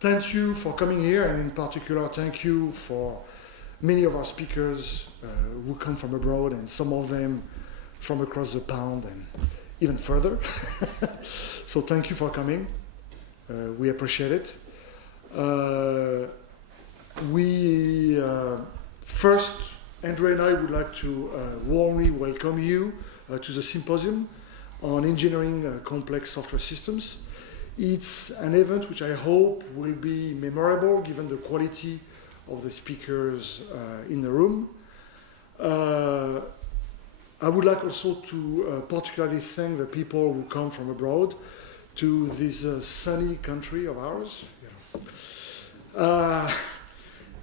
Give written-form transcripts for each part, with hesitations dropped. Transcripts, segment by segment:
thank you for coming here, and in particular, thank you for many of our speakers who come from abroad, and some of them from across the pond and even further. So thank you for coming. We appreciate it. First, Andre and I would like to warmly welcome you to the symposium on engineering complex software systems. It's an event which I hope will be memorable given the quality of the speakers in the room. I would like also to particularly thank the people who come from abroad to this sunny country of ours.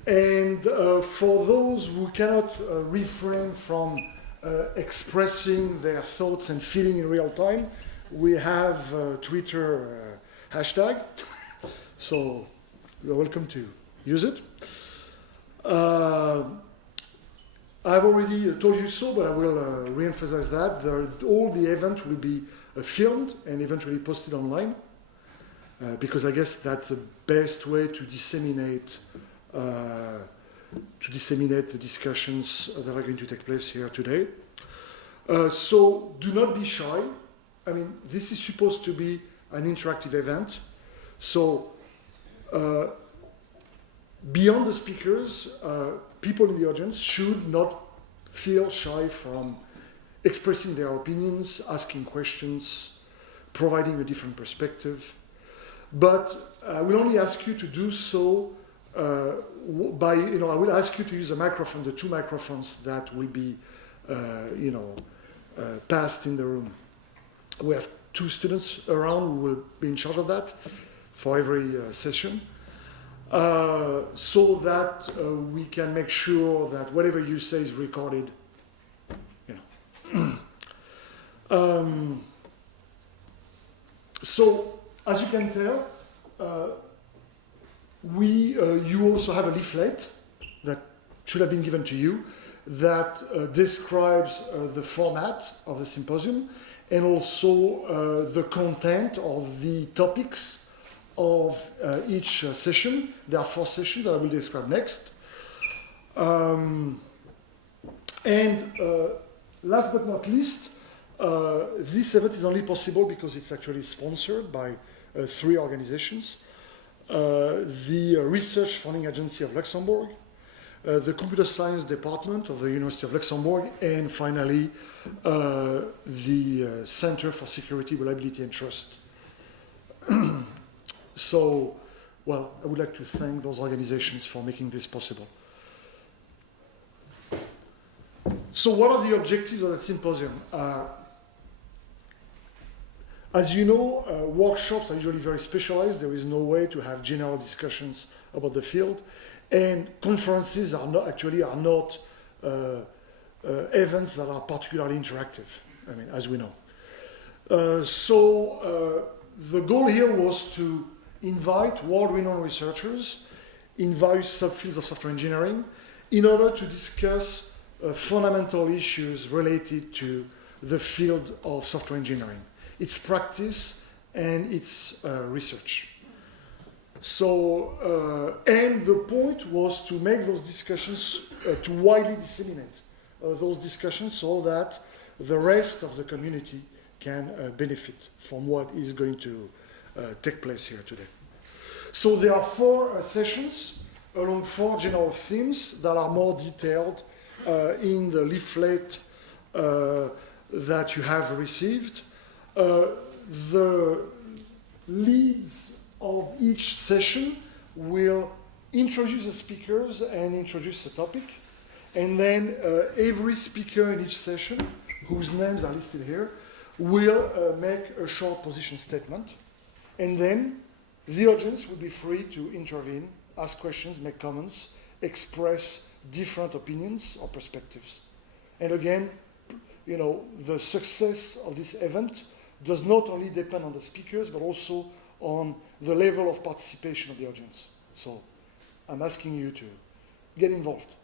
And for those who cannot refrain from expressing their thoughts and feeling in real time, we have Twitter hashtag, so you're welcome to use it. I've already told you so, but I will re-emphasize that. All the event will be filmed and eventually posted online, because I guess that's the best way to disseminate the discussions that are going to take place here today. So do not be shy. I mean, this is supposed to be an interactive event. So beyond the speakers, people in the audience should not feel shy from expressing their opinions, asking questions, providing a different perspective. But I will only ask you to do so I will ask you to use the microphones, the two microphones that will be, passed in the room. We have two students around who will be in charge of that for every session, so that we can make sure that whatever you say is recorded. So, as you can tell, you also have a leaflet that should have been given to you that describes the format of the symposium and also the content of the topics of each session. There are 4 sessions that I will describe next. Last but not least, this event is only possible because it's actually sponsored by 3 organizations. The Research Funding Agency of Luxembourg, the Computer Science Department of the University of Luxembourg, and finally the Center for Security, Reliability and Trust. So, I would like to thank those organizations for making this possible. So what are the objectives of the symposium? As you know, workshops are usually very specialized. There is no way to have general discussions about the field. And conferences are not events that are particularly interactive, as we know. So the goal here was to invite world-renowned researchers in various subfields of software engineering in order to discuss fundamental issues related to the field of software engineering, its practice and its research. So, and the point was to make those discussions, to widely disseminate those discussions so that the rest of the community can benefit from what is going to take place here today. So there are 4 sessions along 4 general themes that are more detailed in the leaflet that you have received. The leads of each session will introduce the speakers and introduce the topic. And then every speaker in each session, whose names are listed here, will make a short position statement. And then the audience will be free to intervene, ask questions, make comments, express different opinions or perspectives. And again, the success of this event does not only depend on the speakers, but also on the level of participation of the audience. So I'm asking you to get involved.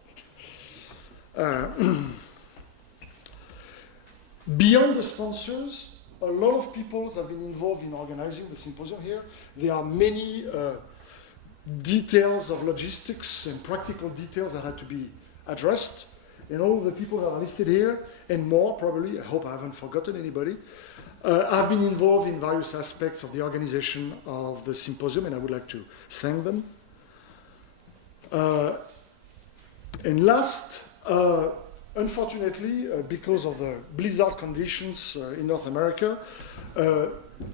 Beyond the sponsors, a lot of people have been involved in organizing the symposium here. There are many details of logistics and practical details that had to be addressed. And all the people that are listed here, and more probably, I hope I haven't forgotten anybody, have been involved in various aspects of the organization of the symposium, and I would like to thank them. And last, unfortunately, because of the blizzard conditions in North America, a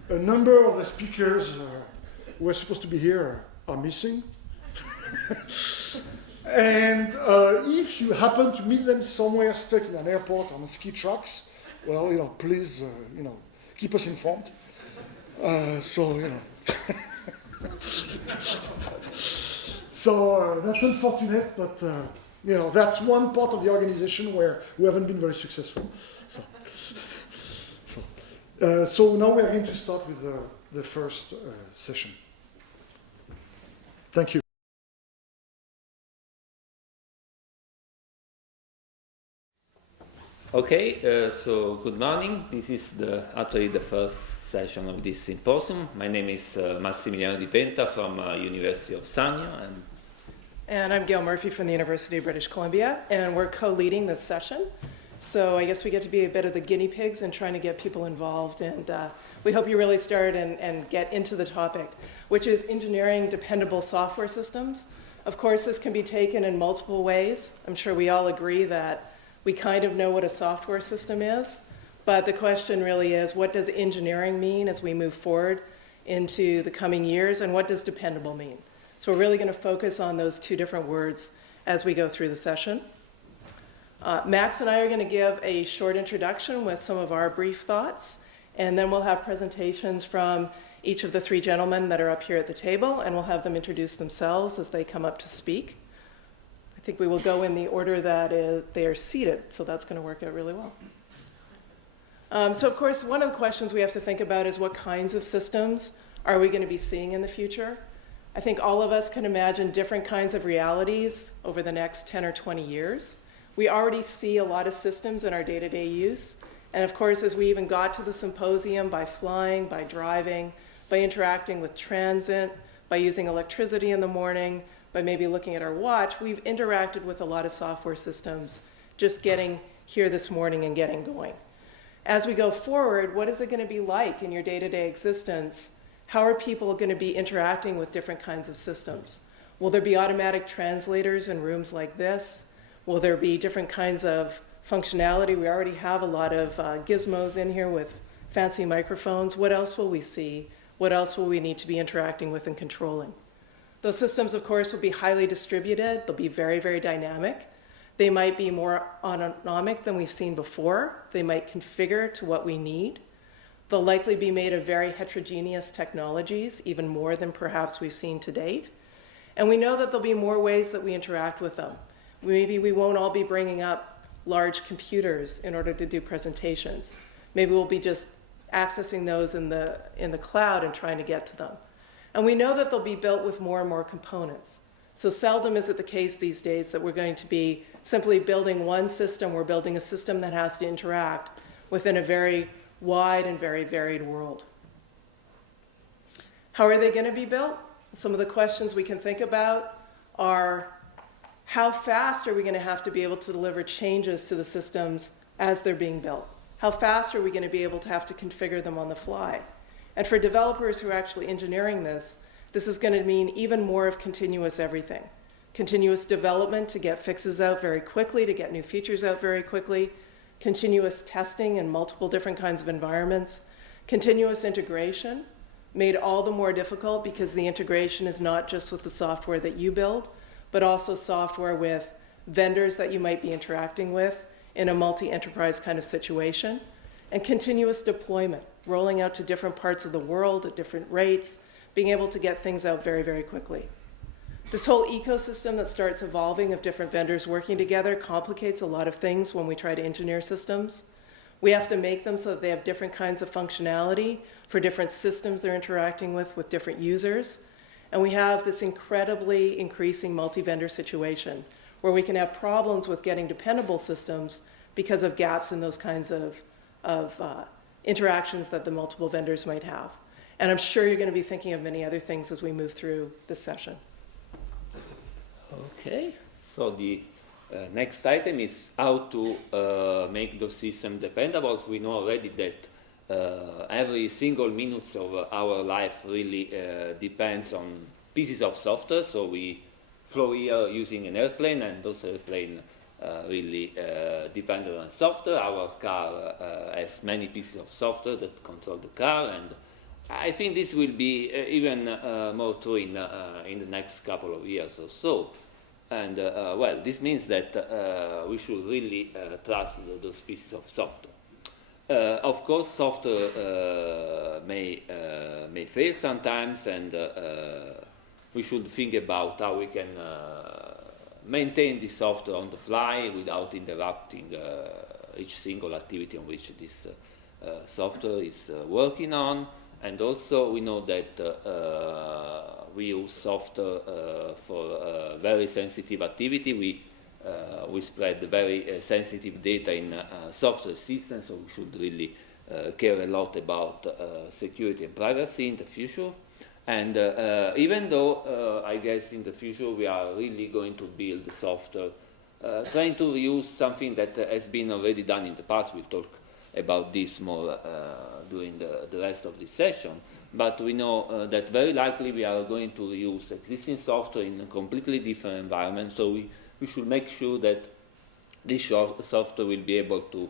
number of the speakers who were supposed to be here are missing. And if you happen to meet them somewhere stuck in an airport on ski tracks, well, please, keep us informed. So that's unfortunate, but that's one part of the organization where we haven't been very successful. So now we are going to start with the first session. Thank you. Okay, so good morning. This is actually the first session of this symposium. My name is Massimiliano di Penta from University of Sanya. And I'm Gail Murphy from the University of British Columbia, and we're co-leading this session. So I guess we get to be a bit of the guinea pigs and trying to get people involved, and we hope you really start and get into the topic, which is engineering dependable software systems. Of course, this can be taken in multiple ways. I'm sure we all agree that we kind of know what a software system is, but the question really is, what does engineering mean as we move forward into the coming years, and what does dependable mean? So we're really going to focus on those two different words as we go through the session. Max and I are going to give a short introduction with some of our brief thoughts, and then we'll have presentations from each of the three gentlemen that are up here at the table, and we'll have them introduce themselves as they come up to speak. I think we will go in the order that they are seated, so that's going to work out really well. So of course, one of the questions we have to think about is what kinds of systems are we going to be seeing in the future? I think all of us can imagine different kinds of realities over the next 10 or 20 years. We already see a lot of systems in our day-to-day use. And of course, as we even got to the symposium by flying, by driving, by interacting with transit, by using electricity in the morning, by maybe looking at our watch, we've interacted with a lot of software systems just getting here this morning and getting going. As we go forward, what is it going to be like in your day-to-day existence? How are people going to be interacting with different kinds of systems? Will there be automatic translators in rooms like this? Will there be different kinds of functionality? We already have a lot of gizmos in here with fancy microphones. What else will we see? What else will we need to be interacting with and controlling? Those systems, of course, will be highly distributed. They'll be very, very dynamic. They might be more autonomic than we've seen before. They might configure to what we need. They'll likely be made of very heterogeneous technologies, even more than perhaps we've seen to date. And we know that there'll be more ways that we interact with them. Maybe we won't all be bringing up large computers in order to do presentations. Maybe we'll be just accessing those in the cloud and trying to get to them. And we know that they'll be built with more and more components. So seldom is it the case these days that we're going to be simply building one system. We're building a system that has to interact within a very wide and very varied world. How are they going to be built? Some of the questions we can think about are, how fast are we going to have to be able to deliver changes to the systems as they're being built? How fast are we going to be able to have to configure them on the fly? And for developers who are actually engineering this, this is going to mean even more of continuous everything. Continuous development to get fixes out very quickly, to get new features out very quickly, continuous testing in multiple different kinds of environments, continuous integration, made all the more difficult because the integration is not just with the software that you build, but also software with vendors that you might be interacting with in a multi-enterprise kind of situation, and continuous deployment, rolling out to different parts of the world at different rates, being able to get things out very, very quickly. This whole ecosystem that starts evolving of different vendors working together complicates a lot of things when we try to engineer systems. We have to make them so that they have different kinds of functionality for different systems they're interacting with different users. And we have this incredibly increasing multi-vendor situation where we can have problems with getting dependable systems because of gaps in those kinds of interactions that the multiple vendors might have. And I'm sure you're going to be thinking of many other things as we move through this session. Okay, so the next item is how to make those systems dependable. So we know already that every single minute of our life really depends on pieces of software. So we flew here using an airplane, and those airplanes really depend on software. Our car has many pieces of software that control the car, and I think this will be even more true in the next couple of years or so. And well, this means that we should really trust those pieces of software. Of course, software may fail sometimes, and we should think about how we can maintain the software on the fly without interrupting each single activity on which this software is working on. And also we know that we use software for very sensitive activity. We spread very sensitive data in software systems, so we should really care a lot about security and privacy in the future. And even though I guess in the future we are really going to build software trying to reuse something that has been already done in the past. We'll talk about this more during the rest of this session. But we know that very likely we are going to reuse existing software in a completely different environment. So we should make sure that this software will be able to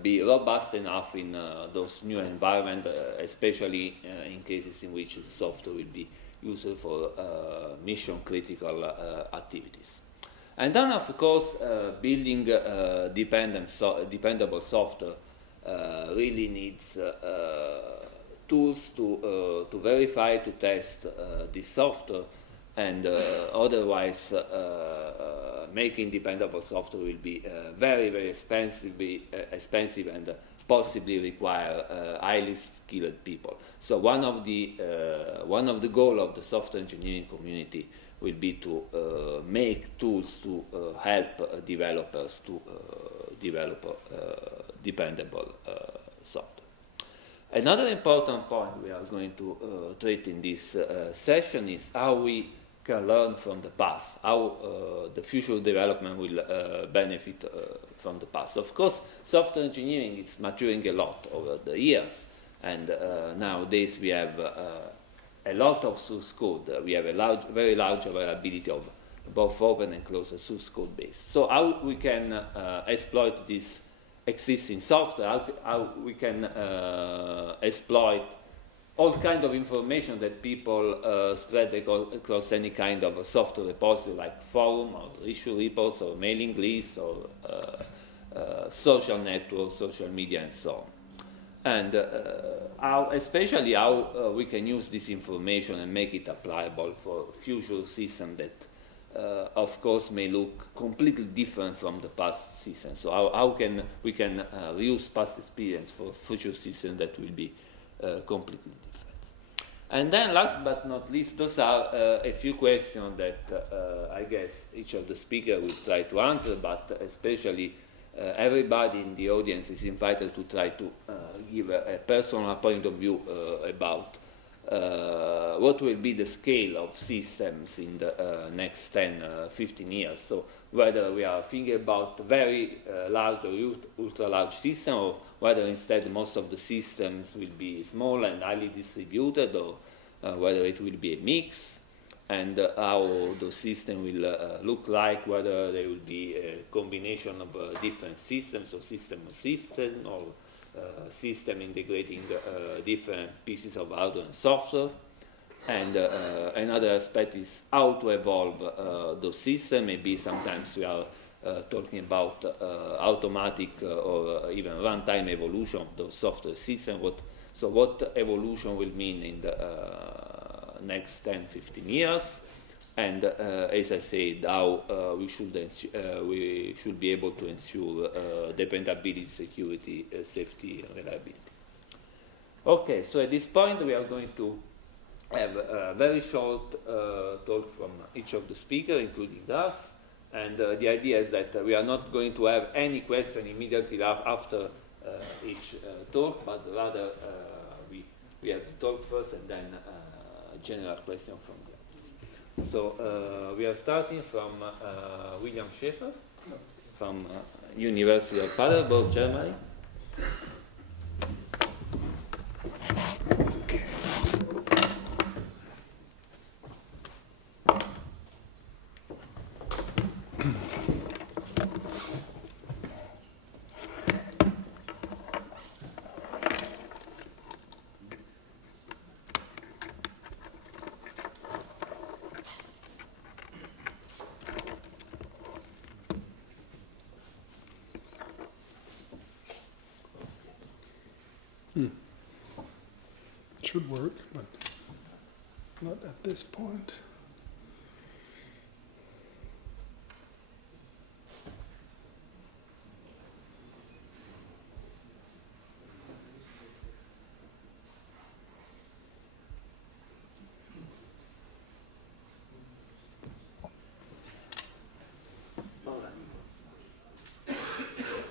be robust enough in those new environments, especially in cases in which the software will be used for mission-critical activities. And then, of course, building dependable software really needs tools to verify, to test this software, and otherwise making dependable software will be very, very expensive and possibly require highly skilled people. So one of the goals of the software engineering community will be to make tools to help developers to develop dependable software. Another important point we are going to treat in this session is how we can learn from the past, how the future development will benefit from the past. Of course, software engineering is maturing a lot over the years, and nowadays we have a lot of source code. We have a very large availability of both open and closed source code base. So how we can exploit this existing software, how we can exploit all kinds of information that people spread across any kind of a software repository, like forum or issue reports or mailing lists or social networks, social media, and so on. And especially how we can use this information and make it applicable for future systems that, of course, may look completely different from the past system. So how can we reuse past experience for future systems that will be completely different. And then last but not least, those are a few questions that I guess each of the speakers will try to answer, but especially everybody in the audience is invited to try to give a personal point of view about what will be the scale of systems in the next 10, 15 years. So whether we are thinking about very large or ultra-large systems, or whether instead most of the systems will be small and highly distributed, or whether it will be a mix, and how those systems will look like, whether there will be a combination of different systems, or system of systems, or system integrating different pieces of hardware and software. And another aspect is how to evolve those systems. Maybe sometimes we are talking about automatic or even runtime evolution of those software systems. So what evolution will mean in the next 10, 15 years? And as I said, how we should be able to ensure dependability, security, safety, and reliability. Okay, so at this point we are going to have a very short talk from each of the speakers, including us. And the idea is that we are not going to have any question immediately after each talk, but rather we have the talk first and then a general question from there. So we are starting from Wilhelm Schaefer from University of Paderborn, Germany. Should work, but not at this point.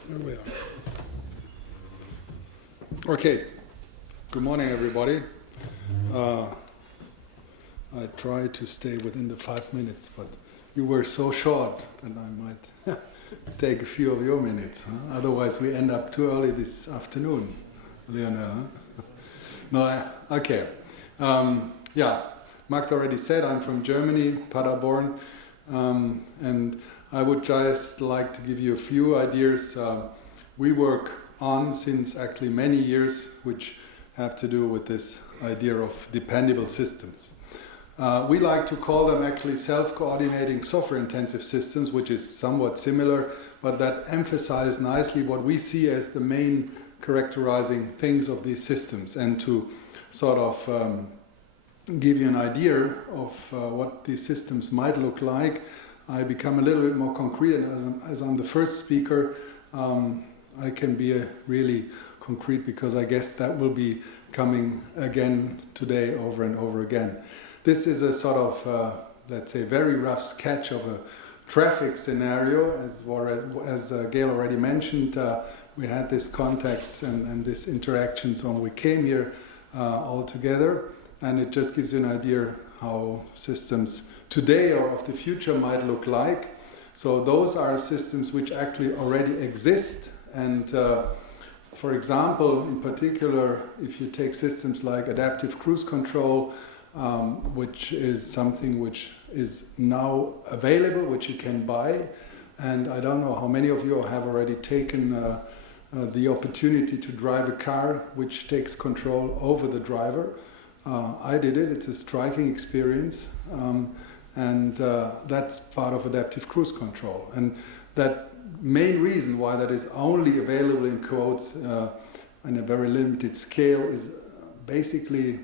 There we are. Okay. Good morning, everybody. I try to stay within the 5 minutes, but you were so short that I might take a few of your minutes. Huh? Otherwise, we end up too early this afternoon, Lionel. Huh? No, okay. Yeah, Max already said I'm from Germany, Paderborn, and I would just like to give you a few ideas we work on since actually many years, which have to do with this idea of dependable systems. We like to call them actually self-coordinating software-intensive systems, which is somewhat similar, but that emphasize nicely what we see as the main characterizing things of these systems. And to sort of give you an idea of what these systems might look like, I become a little bit more concrete, and as I'm the first speaker, I can be really concrete because I guess that will be coming again today over and over again. This is a sort of, let's say, very rough sketch of a traffic scenario. As Gail already mentioned, we had these contacts and these interactions when we came here all together, and it just gives you an idea how systems today or of the future might look like. So those are systems which actually already exist, and for example, in particular, if you take systems like adaptive cruise control, which is something which is now available, which you can buy, and I don't know how many of you have already taken the opportunity to drive a car which takes control over the driver. I did it, it's a striking experience, and that's part of adaptive cruise control. And that main reason why that is only available in quotes in a very limited scale is basically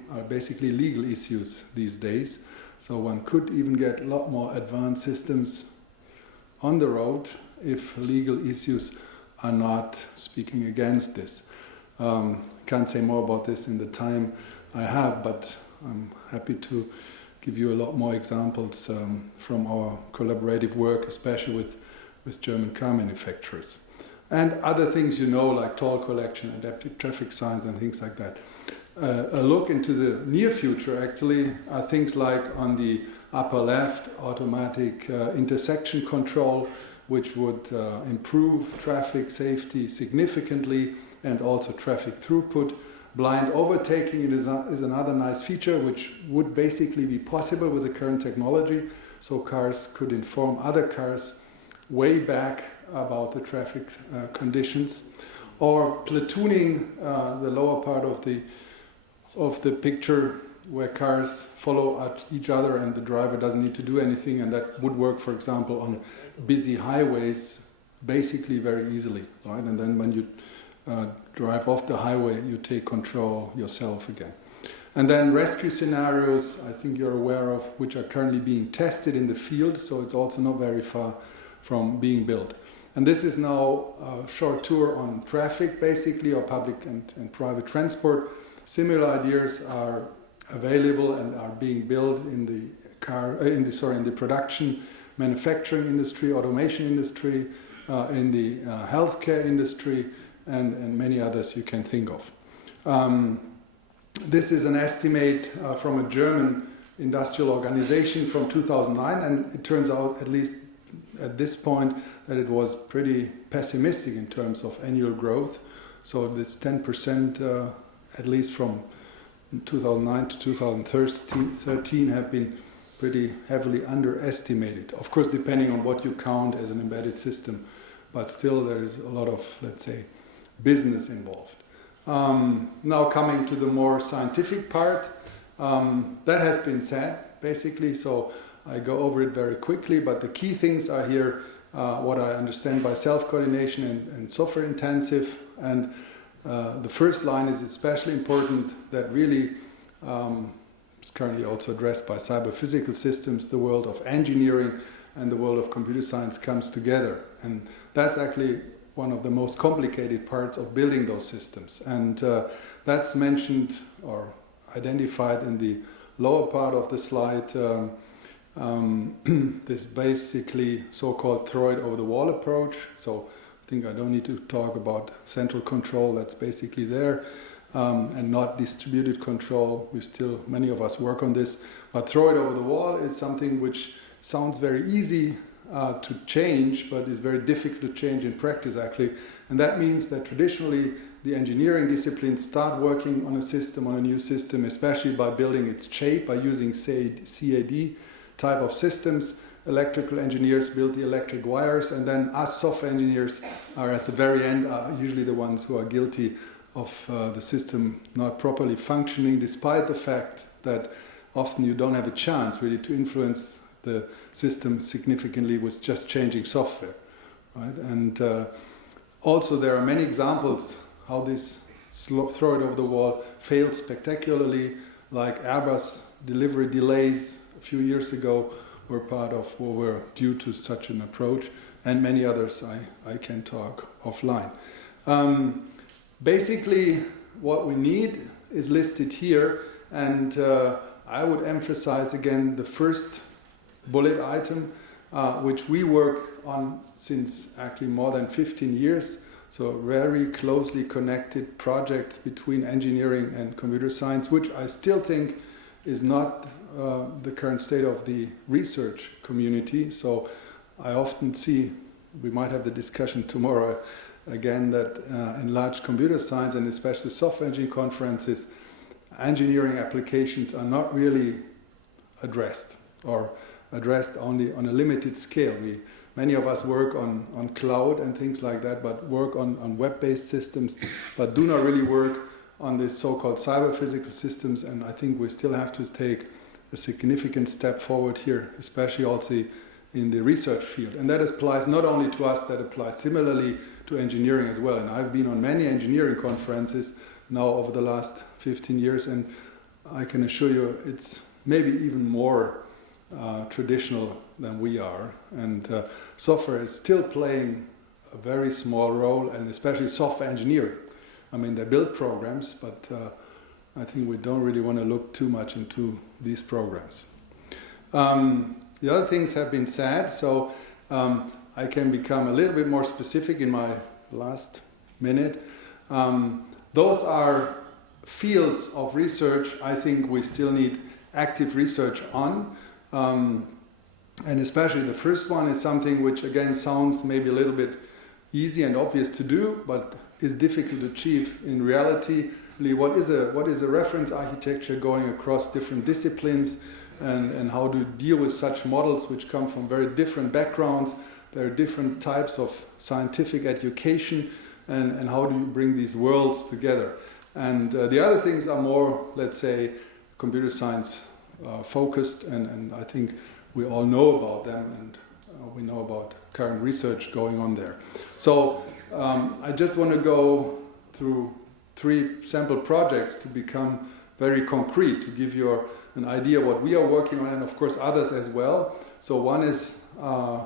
legal issues these days. So one could even get a lot more advanced systems on the road if legal issues are not speaking against this. Can't say more about this in the time I have, but I'm happy to give you a lot more examples from our collaborative work, especially with German car manufacturers. And other things like toll collection, adaptive traffic signs and things like that. A look into the near future actually are things like on the upper left, automatic intersection control, which would improve traffic safety significantly and also traffic throughput. Blind overtaking is another nice feature which would basically be possible with the current technology, so cars could inform other cars way back about the traffic conditions, or platooning, the lower part of the picture where cars follow each other and the driver doesn't need to do anything, and that would work, for example, on busy highways basically very easily, right? And then when you drive off the highway, you take control yourself again. And then rescue scenarios, I think you're aware of, which are currently being tested in the field, so it's also not very far from being built. And this is now a short tour on traffic, basically, or public and private transport. Similar ideas are available and are being built in the production, manufacturing industry, automation industry, in the healthcare industry, and many others you can think of. This is an estimate from a German industrial organization from 2009, and it turns out, at least at this point, that it was pretty pessimistic in terms of annual growth. So this 10%, at least from 2009 to 2013, have been pretty heavily underestimated. Of course, depending on what you count as an embedded system, but still there is a lot of, let's say, business involved. Now coming to the more scientific part, that has been said, basically, so I go over it very quickly, but the key things are here, what I understand by self-coordination and software intensive, and the first line is especially important, that really is currently also addressed by cyber-physical systems. The world of engineering and the world of computer science comes together, and that's actually one of the most complicated parts of building those systems, and that's mentioned or identified in the lower part of the slide. This basically so-called throw it over the wall approach. So I think I don't need to talk about central control, that's basically there, and not distributed control. Many of us work on this, but throw it over the wall is something which sounds very easy to change, but is very difficult to change in practice actually. And that means that traditionally the engineering disciplines start working on a system, on a new system, especially by building its shape, by using CAD type of systems. Electrical engineers build the electric wires, and then us software engineers are at the very end, are usually the ones who are guilty of the system not properly functioning, despite the fact that often you don't have a chance really to influence the system significantly with just changing software, right? And also there are many examples how this throw it over the wall failed spectacularly, like Airbus delivery delays a few years ago were part of or were due to such an approach, and many others I can talk offline. Basically what we need is listed here, and I would emphasize again the first bullet item, which we work on since actually more than 15 years. So very closely connected projects between engineering and computer science, which I still think is not the current state of the research community. So I often see, we might have the discussion tomorrow again, that in large computer science and especially software engineering conferences, engineering applications are not really addressed, or addressed only on a limited scale. Many of us work on cloud and things like that, but work on web-based systems, but do not really work on this so-called cyber-physical systems, and I think we still have to take a significant step forward here, especially also in the research field. And that applies not only to us, that applies similarly to engineering as well. And I've been on many engineering conferences now over the last 15 years, and I can assure you it's maybe even more traditional than we are, and software is still playing a very small role, and especially software engineering. I mean, they build programs, but I think we don't really want to look too much into these programs. The other things have been said, so I can become a little bit more specific in my last minute. Those are fields of research I think we still need active research on. And especially the first one is something which again sounds maybe a little bit easy and obvious to do, but is difficult to achieve in reality. What is a reference architecture going across different disciplines, and how to deal with such models which come from very different backgrounds, very different types of scientific education, and how do you bring these worlds together. And the other things are more, let's say, computer science focused, and I think we all know about them, and we know about current research going on there. So I just want to go through 3 sample projects to become very concrete, to give you an idea what we are working on, and of course others as well. So one is a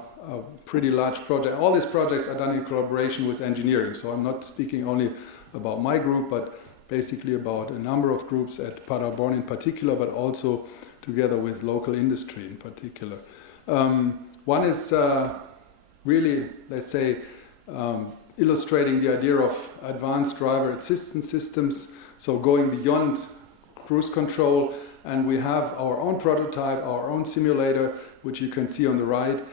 pretty large project. All these projects are done in collaboration with engineering, so I'm not speaking only about my group, but basically about a number of groups at Paderborn in particular, but also together with local industry in particular. One is really, let's say, illustrating the idea of advanced driver assistance systems, so going beyond cruise control and we have our own prototype, our own simulator, which you can see on the right,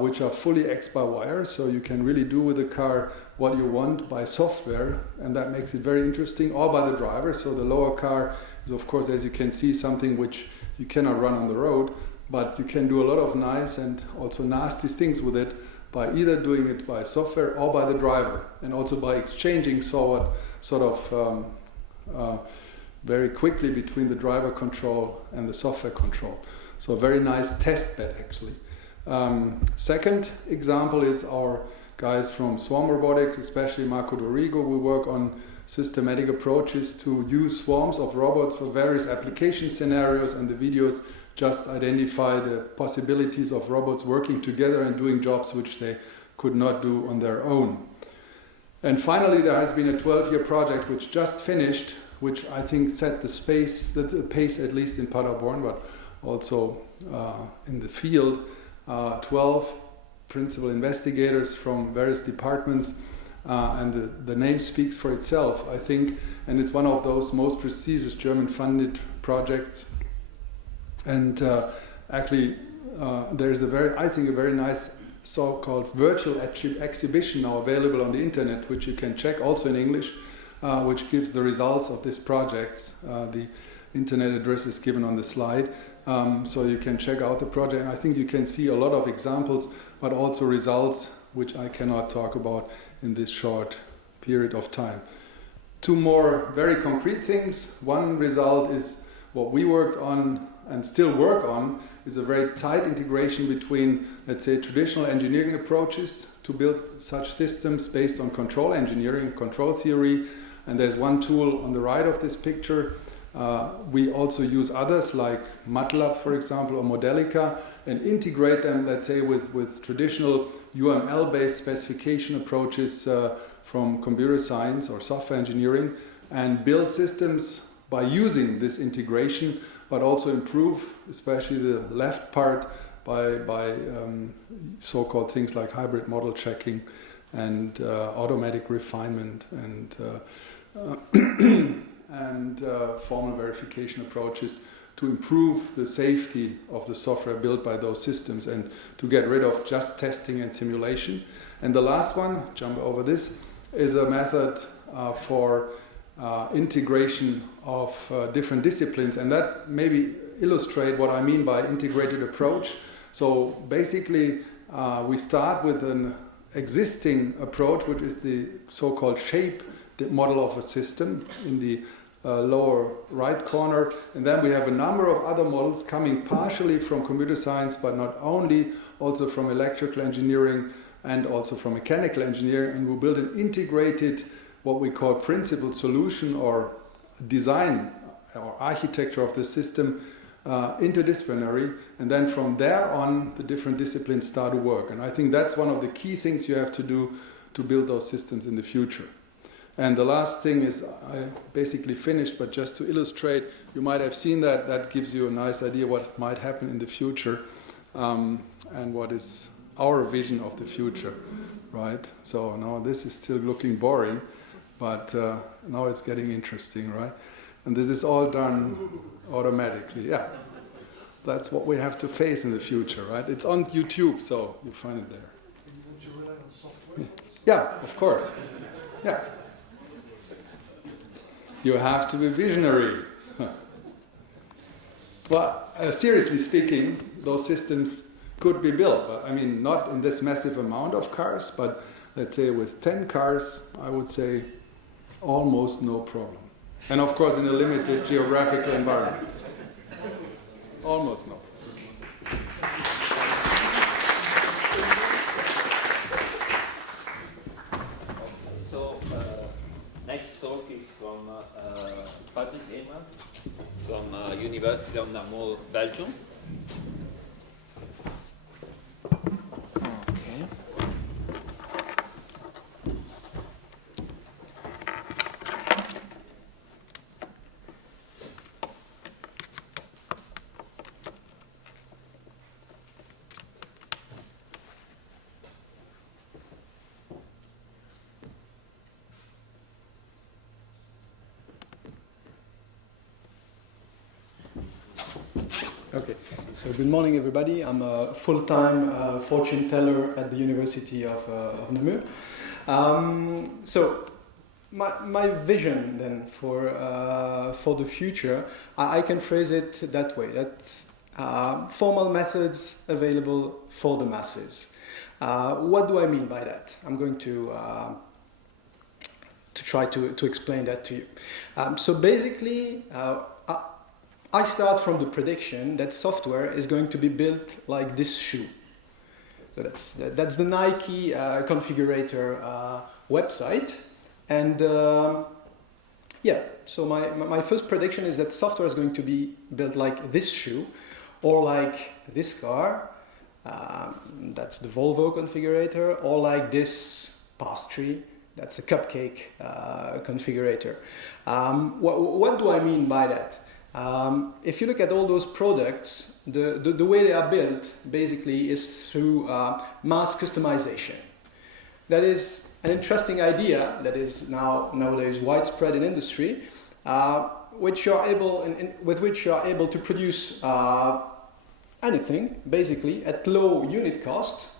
which are fully X-by-wire, so you can really do with the car what you want by software, and that makes it very interesting, or by the driver. So the lower car is, of course, as you can see, something which you cannot run on the road, but you can do a lot of nice and also nasty things with it by either doing it by software or by the driver, and also by exchanging sort of very quickly between the driver control and the software control. So a very nice test bed, actually. Second example is our guys from Swarm Robotics, especially Marco Dorigo. We work on systematic approaches to use swarms of robots for various application scenarios, and the videos just identify the possibilities of robots working together and doing jobs which they could not do on their own. And finally, there has been a 12-year project which just finished, which I think set the pace at least in Paderborn, but also in the field. 12 principal investigators from various departments, and the name speaks for itself, I think, and it's one of those most prestigious German-funded projects. And actually, there is a very nice so-called virtual exhibition now available on the internet, which you can check also in English, which gives the results of this project. The internet address is given on the slide, so you can check out the project. I think you can see a lot of examples, but also results which I cannot talk about in this short period of time. Two more very concrete things. One result is what we worked on and still work on, is a very tight integration between, let's say, traditional engineering approaches to build such systems based on control engineering, control theory. And there's one tool on the right of this picture. We also use others like MATLAB, for example, or Modelica, and integrate them, let's say, with traditional UML-based specification approaches from computer science or software engineering, and build systems by using this integration, but also improve, especially the left part, by so-called things like hybrid model checking and automatic refinement and formal verification approaches to improve the safety of the software built by those systems and to get rid of just testing and simulation. And the last one, jump over this, is a method for integration of different disciplines, and that maybe illustrate what I mean by integrated approach. So basically we start with an existing approach, which is the so-called shape model of a system in the lower right corner, and then we have a number of other models coming partially from computer science, but not only, also from electrical engineering and also from mechanical engineering, and we build an integrated, what we call principal solution or design or architecture of the system, interdisciplinary, and then from there on the different disciplines start to work. And I think that's one of the key things you have to do to build those systems in the future. And the last thing is, I basically finished, but just to illustrate, you might have seen that gives you a nice idea what might happen in the future, and what is our vision of the future, right? So now this is still looking boring, but now it's getting interesting, right? And this is all done automatically, yeah. That's what we have to face in the future, right? It's on YouTube, so you find it there. Would you rely on software? Yeah, of course, yeah. You have to be visionary. Well, seriously speaking, those systems could be built, but I mean, not in this massive amount of cars, but let's say with 10 cars, I would say almost no problem. And of course, in a limited geographical environment. Almost no problem. So, next talk is from Patrick Heymans from University of Namur, Belgium. Okay. Okay, so good morning everybody. I'm a full-time fortune teller at the University of Namur. So my vision then for the future, I can phrase it that way. That's formal methods available for the masses. What do I mean by that? I'm going to try to explain that to you. So basically, I start from the prediction that software is going to be built like this shoe. So that's the Nike configurator website. And yeah, so my first prediction is that software is going to be built like this shoe, or like this car, that's the Volvo configurator, or like this pastry, that's a cupcake configurator. What do I mean by that? If you look at all those products, the way they are built basically is through mass customization. That is an interesting idea that is nowadays widespread in industry, with which you are able to produce anything basically at low unit cost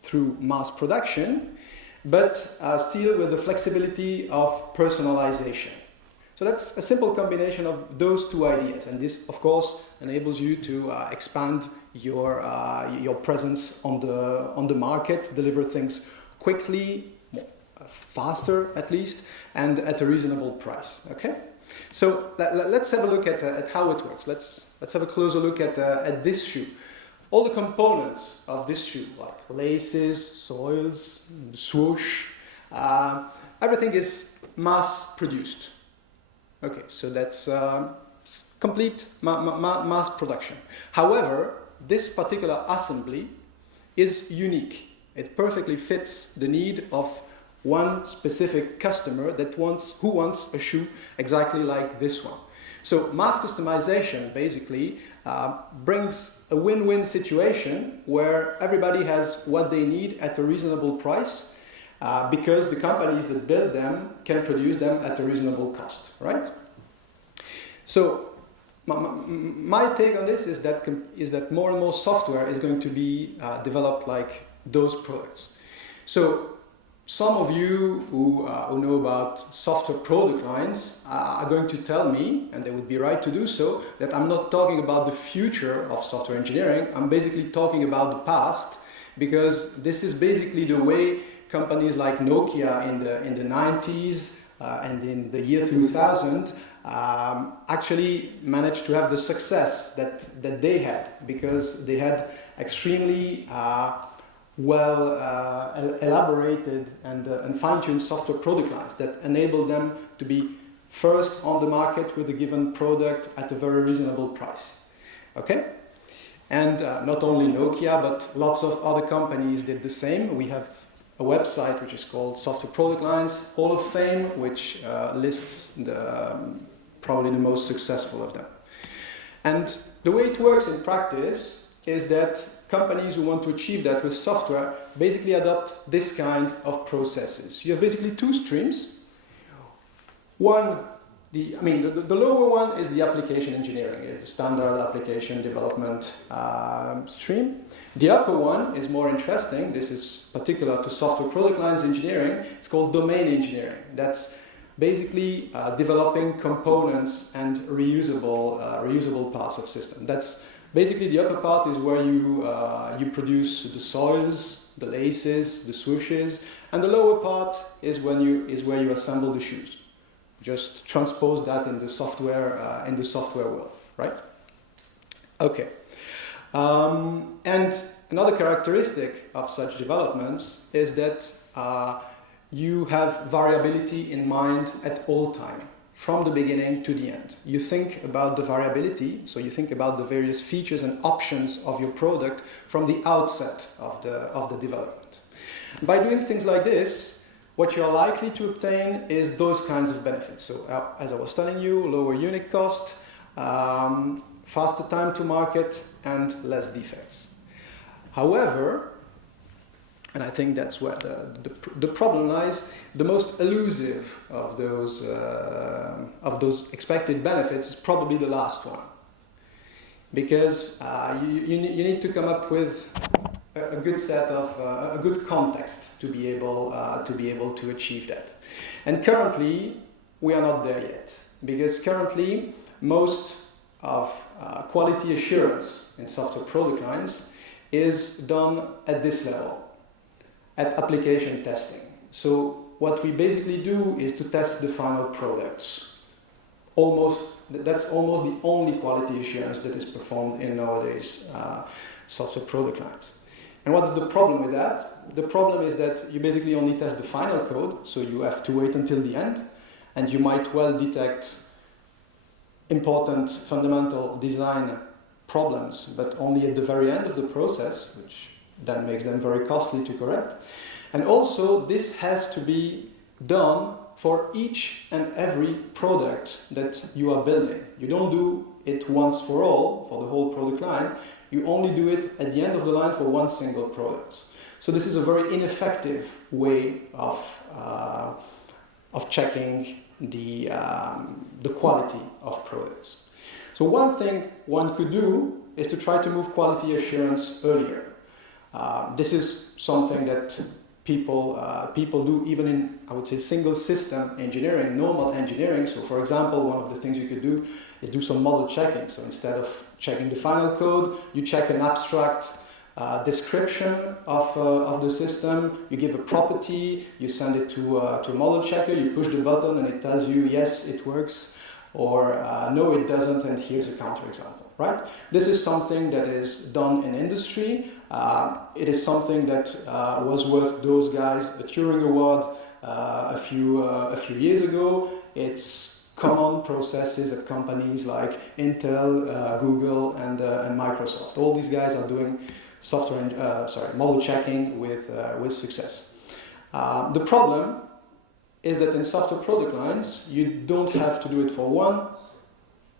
through mass production, but still with the flexibility of personalization. So that's a simple combination of those two ideas, and this, of course, enables you to expand your presence on the market, deliver things quickly, faster at least, and at a reasonable price. Okay, so let's have a look at how it works. Let's have a closer look at this shoe. All the components of this shoe, like laces, soils, swoosh, everything is mass produced. Okay, so that's complete mass production. However, this particular assembly is unique. It perfectly fits the need of one specific customer who wants a shoe exactly like this one. So mass customization basically brings a win-win situation where everybody has what they need at a reasonable price, because the companies that build them can produce them at a reasonable cost, right? So my take on this is that more and more software is going to be developed like those products. So some of you who know about software product lines are going to tell me, and they would be right to do so, that I'm not talking about the future of software engineering. I'm basically talking about the past, because this is basically the way companies like Nokia in the 90s and in the year 2000 actually managed to have the success that they had, because they had extremely elaborated and fine-tuned software product lines that enabled them to be first on the market with a given product at a very reasonable price. Okay? And not only Nokia, but lots of other companies did the same. We have a website which is called Software Product Lines Hall of Fame, which lists probably the most successful of them. And the way it works in practice is that companies who want to achieve that with software basically adopt this kind of processes. You have basically two streams. One, the lower one is the application engineering, is the standard application development stream. The upper one is more interesting. This is particular to software product lines engineering. It's called domain engineering. That's basically developing components and reusable parts of system. That's basically the upper part is where you produce the soils, the laces, the swooshes, and the lower part is where you assemble the shoes. Just transpose that in the software world, right? Okay. And another characteristic of such developments is that you have variability in mind at all time, from the beginning to the end. You think about the variability, so you think about the various features and options of your product from the outset of the development. By doing things like this, what you're likely to obtain is those kinds of benefits. So as I was telling you, lower unit cost, faster time to market, and less defects. However, and I think that's where the problem lies, the most elusive of those expected benefits is probably the last one. because you need to come up with a good set of a good context to be able to achieve that. And currently we are not there yet, because currently most of quality assurance in software product lines is done at this level, at application testing. So what we basically do is to test the final products. That's almost the only quality assurance that is performed in nowadays software product lines. And what is the problem with that? The problem is that you basically only test the final code, so you have to wait until the end, and you might well detect important fundamental design problems, but only at the very end of the process, which then makes them very costly to correct. And also, this has to be done for each and every product that you are building. You don't do it once for all, for the whole product line. You only do it at the end of the line for one single product. So this is a very ineffective way of checking the quality of products. So one thing one could do is to try to move quality assurance earlier. This is something that people do even in, I would say, single system engineering, normal engineering. So for example, one of the things you could do is do some model checking. So instead of checking the final code, you check an abstract description of the system, you give a property, you send it to a model checker, you push the button and it tells you yes, it works, or no, it doesn't, and here's a counterexample, right? This is something that is done in industry. It is something that was worth those guys a Turing Award a few years ago. It's common processes at companies like Intel, Google, and Microsoft. All these guys are doing model checking with success. The problem is that in software product lines, you don't have to do it for one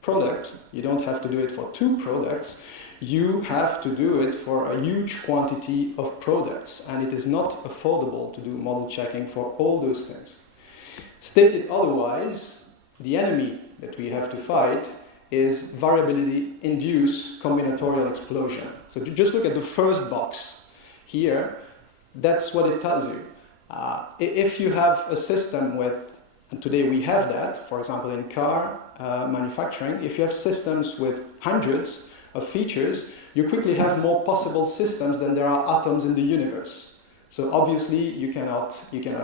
product, you don't have to do it for two products, you have to do it for a huge quantity of products, and it is not affordable to do model checking for all those things. Stated otherwise, the enemy that we have to fight is variability-induced combinatorial explosion. So just look at the first box here. That's what it tells you. If you have a system with, and today we have that, for example in car manufacturing, if you have systems with hundreds of features, you quickly have more possible systems than there are atoms in the universe. So obviously you cannot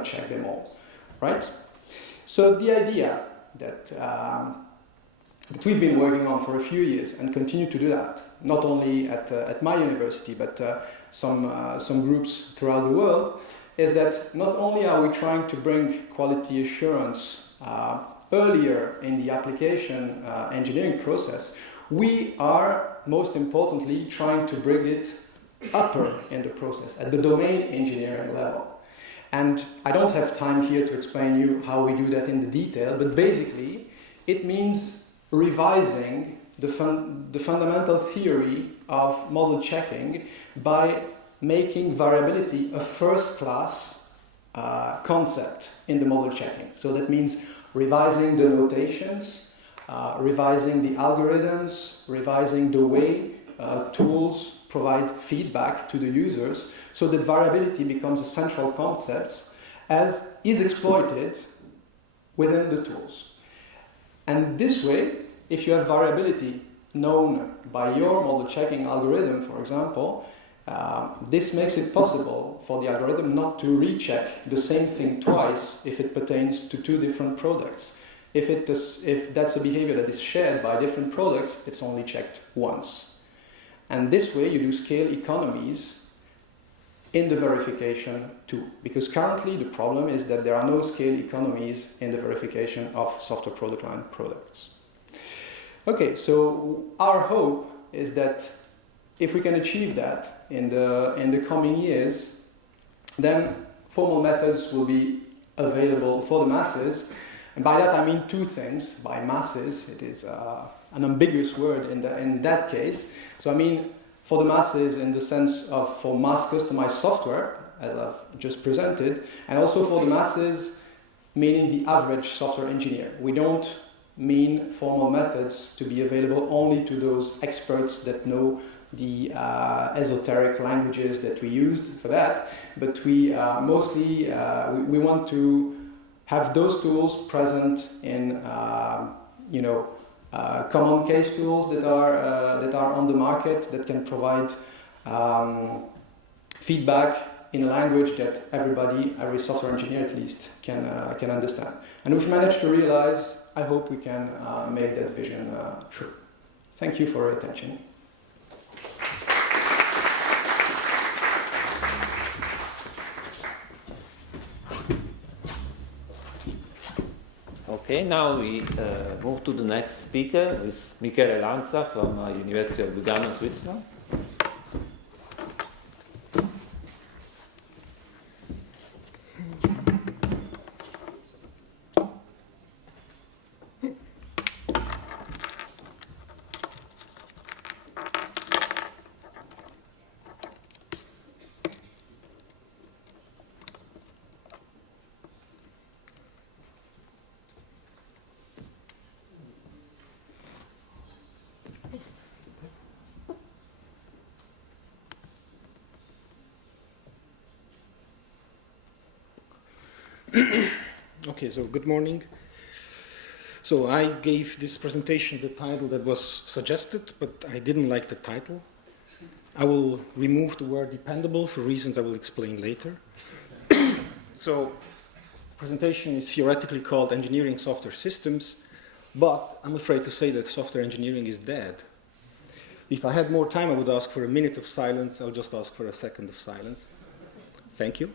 check them all, right? So the idea that we've been working on for a few years and continue to do that, not only at my university, but some groups throughout the world, is that not only are we trying to bring quality assurance earlier in the application engineering process, we are, most importantly, trying to bring it upper in the process, at the domain engineering level. And I don't have time here to explain you how we do that in the detail, but basically it means revising the fundamental theory of model checking by making variability a first-class concept in the model checking. So that means revising the notations, revising the algorithms, revising the way tools provide feedback to the users, so that variability becomes a central concept as is exploited within the tools. And this way, if you have variability known by your model checking algorithm, for example, this makes it possible for the algorithm not to recheck the same thing twice if it pertains to two different products. If that's a behavior that is shared by different products, it's only checked once. And this way you do scale economies in the verification too. Because currently the problem is that there are no scale economies in the verification of software product line products. Okay, so our hope is that if we can achieve that in the coming years, then formal methods will be available for the masses. And by that I mean two things. By masses, it is an ambiguous word in that case. So I mean for the masses in the sense of for mass customized software, as I've just presented, and also for the masses meaning the average software engineer. We don't mean formal methods to be available only to those experts that know the esoteric languages that we used for that, but we mostly we want to have those tools present in common case tools that are on the market that can provide feedback in a language that every software engineer at least can understand. And we've managed to realize, I hope we can make that vision true. Thank you for your attention. Okay, now we move to the next speaker with Michele Lanza from University of Lugano, Switzerland. Okay, so good morning. So I gave this presentation the title that was suggested, but I didn't like the title. I will remove the word dependable for reasons I will explain later. So presentation is theoretically called Engineering Software Systems, but I'm afraid to say that software engineering is dead. If I had more time, I would ask for a minute of silence. I'll just ask for a second of silence. Thank you.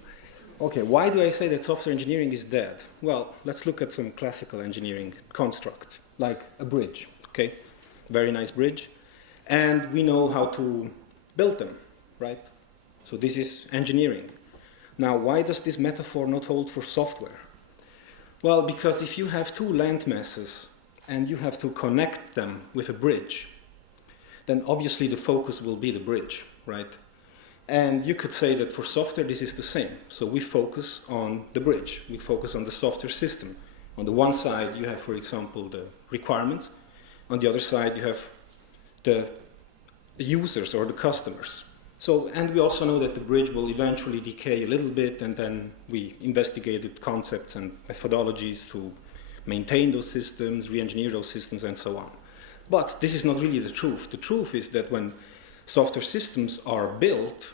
Okay, why do I say that software engineering is dead? Well, let's look at some classical engineering construct, like a bridge, okay? Very nice bridge. And we know how to build them, right? So this is engineering. Now, why does this metaphor not hold for software? Well, because if you have two land masses and you have to connect them with a bridge, then obviously the focus will be the bridge, right? And you could say that for software this is the same. So we focus on the bridge. We focus on the software system. On the one side you have, for example, the requirements. On the other side you have the users or the customers. So, and we also know that the bridge will eventually decay a little bit, and then we investigated concepts and methodologies to maintain those systems, re-engineer those systems, and so on. But this is not really the truth. The truth is that when software systems are built,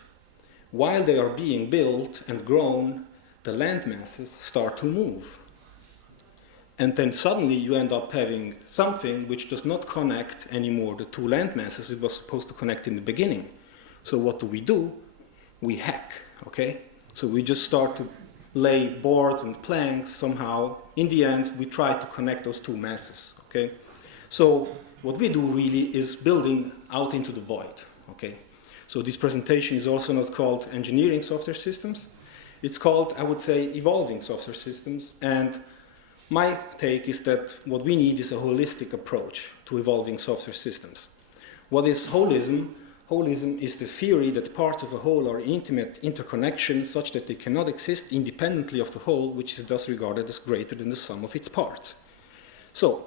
while they are being built and grown, the land masses start to move. And then suddenly you end up having something which does not connect anymore the two land masses it was supposed to connect in the beginning. So what do? We hack, okay? So we just start to lay boards and planks somehow. In the end, we try to connect those two masses, okay? So what we do really is building out into the void. Okay, so this presentation is also not called Engineering Software Systems. It's called, I would say, Evolving Software Systems. And my take is that what we need is a holistic approach to evolving software systems. What is holism? Holism is the theory that parts of a whole are in intimate interconnection such that they cannot exist independently of the whole, which is thus regarded as greater than the sum of its parts. So,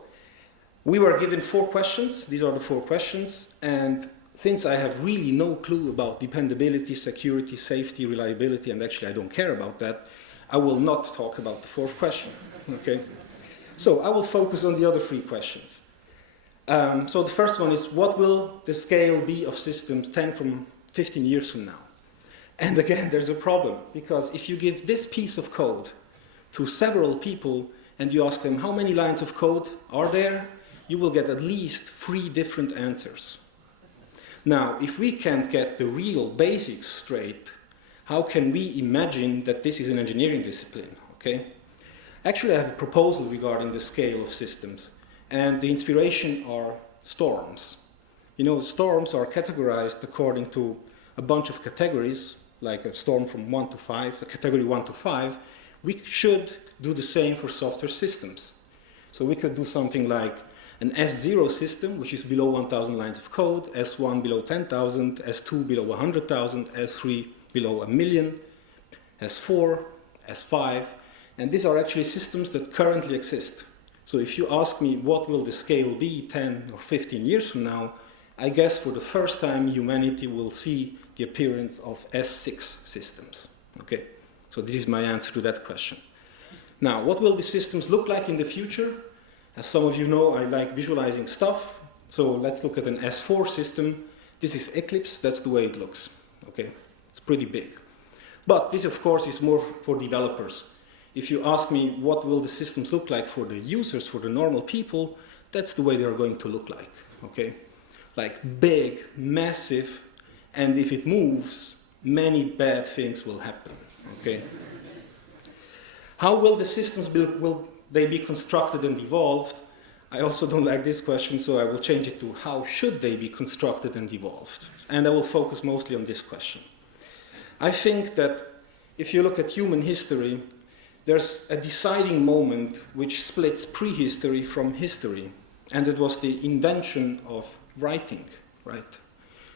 we were given 4 questions. These are the 4 questions. And since I have really no clue about dependability, security, safety, reliability, and actually I don't care about that, I will not talk about the 4th question, okay? So I will focus on the other 3 questions. So the first one is, what will the scale be of systems 15 years from now? And again, there's a problem, because if you give this piece of code to several people and you ask them how many lines of code are there, you will get at least 3 different answers. Now, if we can't get the real basics straight, how can we imagine that this is an engineering discipline, okay? Actually, I have a proposal regarding the scale of systems, and the inspiration are storms. You know, storms are categorized according to a bunch of categories, like a storm from 1 to 5, a category 1 to 5. We should do the same for software systems. So we could do something like an S0 system, which is below 1,000 lines of code, S1 below 10,000, S2 below 100,000, S3 below 1,000,000, S4, S5, and these are actually systems that currently exist. So if you ask me what will the scale be 10 or 15 years from now, I guess for the first time humanity will see the appearance of S6 systems. Okay, so this is my answer to that question. Now, what will the systems look like in the future? As some of you know, I like visualizing stuff. So let's look at an S4 system. This is Eclipse, that's the way it looks. Okay, it's pretty big. But this, of course, is more for developers. If you ask me what will the systems look like for the users, for the normal people, that's the way they are going to look like. Okay, like big, massive, and if it moves, many bad things will happen. Okay. How will the systems will they be constructed and evolved? I also don't like this question, so I will change it to how should they be constructed and evolved? And I will focus mostly on this question. I think that if you look at human history, there's a deciding moment which splits prehistory from history, and it was the invention of writing, right?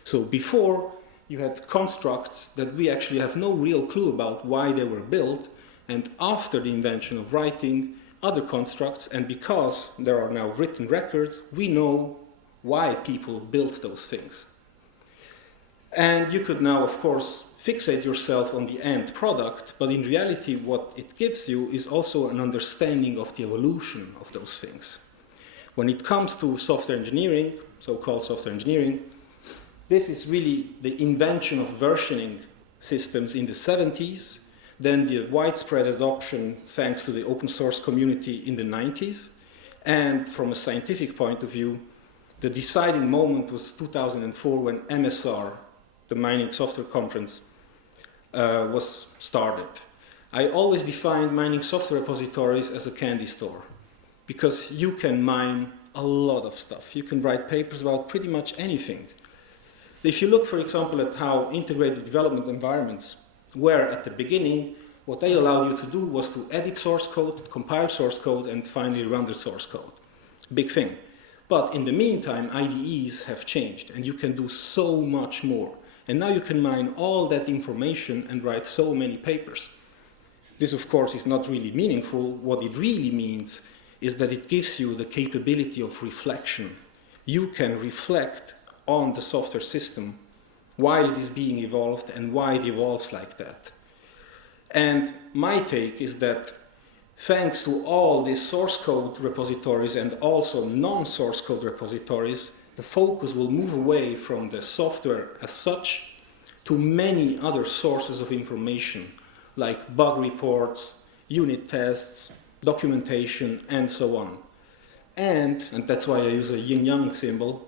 So before, you had constructs that we actually have no real clue about why they were built, and after the invention of writing, other constructs, and because there are now written records, we know why people built those things. And you could now, of course, fixate yourself on the end product, but in reality what it gives you is also an understanding of the evolution of those things. When it comes to software engineering, so-called software engineering, this is really the invention of versioning systems in the 70s, then the widespread adoption thanks to the open source community in the 90s, and from a scientific point of view, the deciding moment was 2004 when MSR, the Mining Software Conference, was started. I always defined mining software repositories as a candy store, because you can mine a lot of stuff. You can write papers about pretty much anything. If you look, for example, at how integrated development environments were at the beginning, what they allowed you to do was to edit source code, compile source code, and finally run the source code. Big thing. But in the meantime, IDEs have changed, and you can do so much more. And now you can mine all that information and write so many papers. This, of course, is not really meaningful. What it really means is that it gives you the capability of reflection. You can reflect on the software system while it is being evolved and why it evolves like that. And my take is that thanks to all these source code repositories and also non-source code repositories, the focus will move away from the software as such to many other sources of information, like bug reports, unit tests, documentation, and so on. And that's why I use a yin-yang symbol,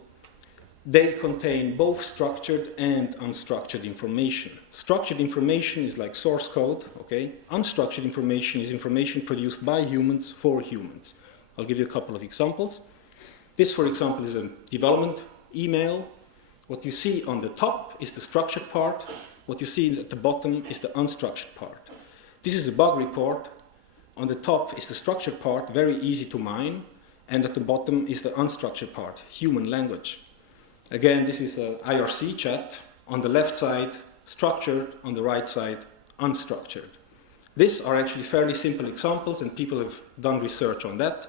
they contain both structured and unstructured information. Structured information is like source code, okay? Unstructured information is information produced by humans for humans. I'll give you a couple of examples. This, for example, is a development email. What you see on the top is the structured part. What you see at the bottom is the unstructured part. This is the bug report. On the top is the structured part, very easy to mine. And at the bottom is the unstructured part, human language. Again, this is an IRC chat. On the left side, structured. On the right side, unstructured. These are actually fairly simple examples, and people have done research on that.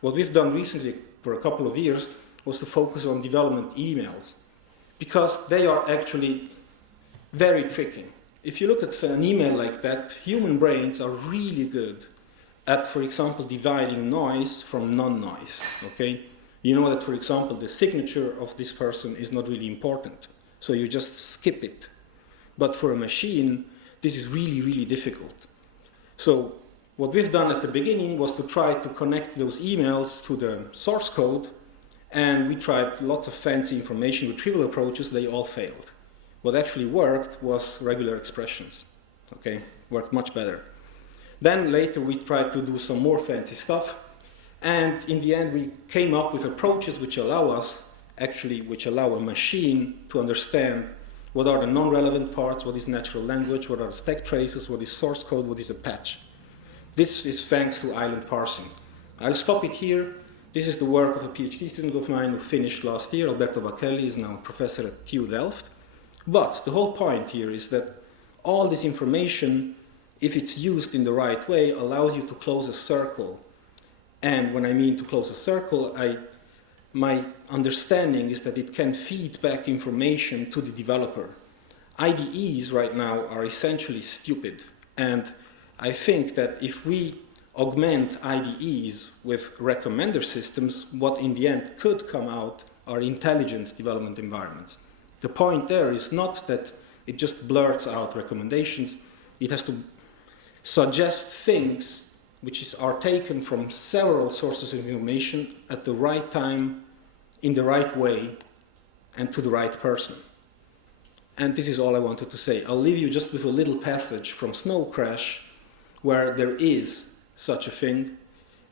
What we've done recently for a couple of years was to focus on development emails, because they are actually very tricky. If you look at an email like that, human brains are really good at, for example, dividing noise from non-noise, okay? You know that, for example, the signature of this person is not really important, so you just skip it. But for a machine, this is really, really difficult. So what we've done at the beginning was to try to connect those emails to the source code, and we tried lots of fancy information with trivial approaches. They all failed. What actually worked was regular expressions, okay? Worked much better. Then later we tried to do some more fancy stuff, and in the end we came up with approaches which allow a machine to understand what are the non-relevant parts, what is natural language, what are the stack traces, what is source code, what is a patch. This is thanks to island parsing. I'll stop it here. This is the work of a PhD student of mine who finished last year. Alberto Bacchelli is now a professor at TU Delft. But the whole point here is that all this information, if it's used in the right way, allows you to close a circle And when I mean to close a circle, my understanding is that it can feed back information to the developer. IDEs right now are essentially stupid, and I think that if we augment IDEs with recommender systems, what in the end could come out are intelligent development environments. The point there is not that it just blurts out recommendations, it has to suggest things which are taken from several sources of information at the right time, in the right way, and to the right person. And this is all I wanted to say. I'll leave you just with a little passage from Snow Crash, where there is such a thing,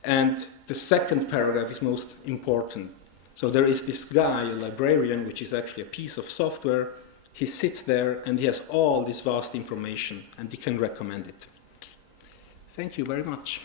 and the second paragraph is most important. So there is this guy, a librarian, which is actually a piece of software. He sits there and he has all this vast information, and he can recommend it. Thank you very much.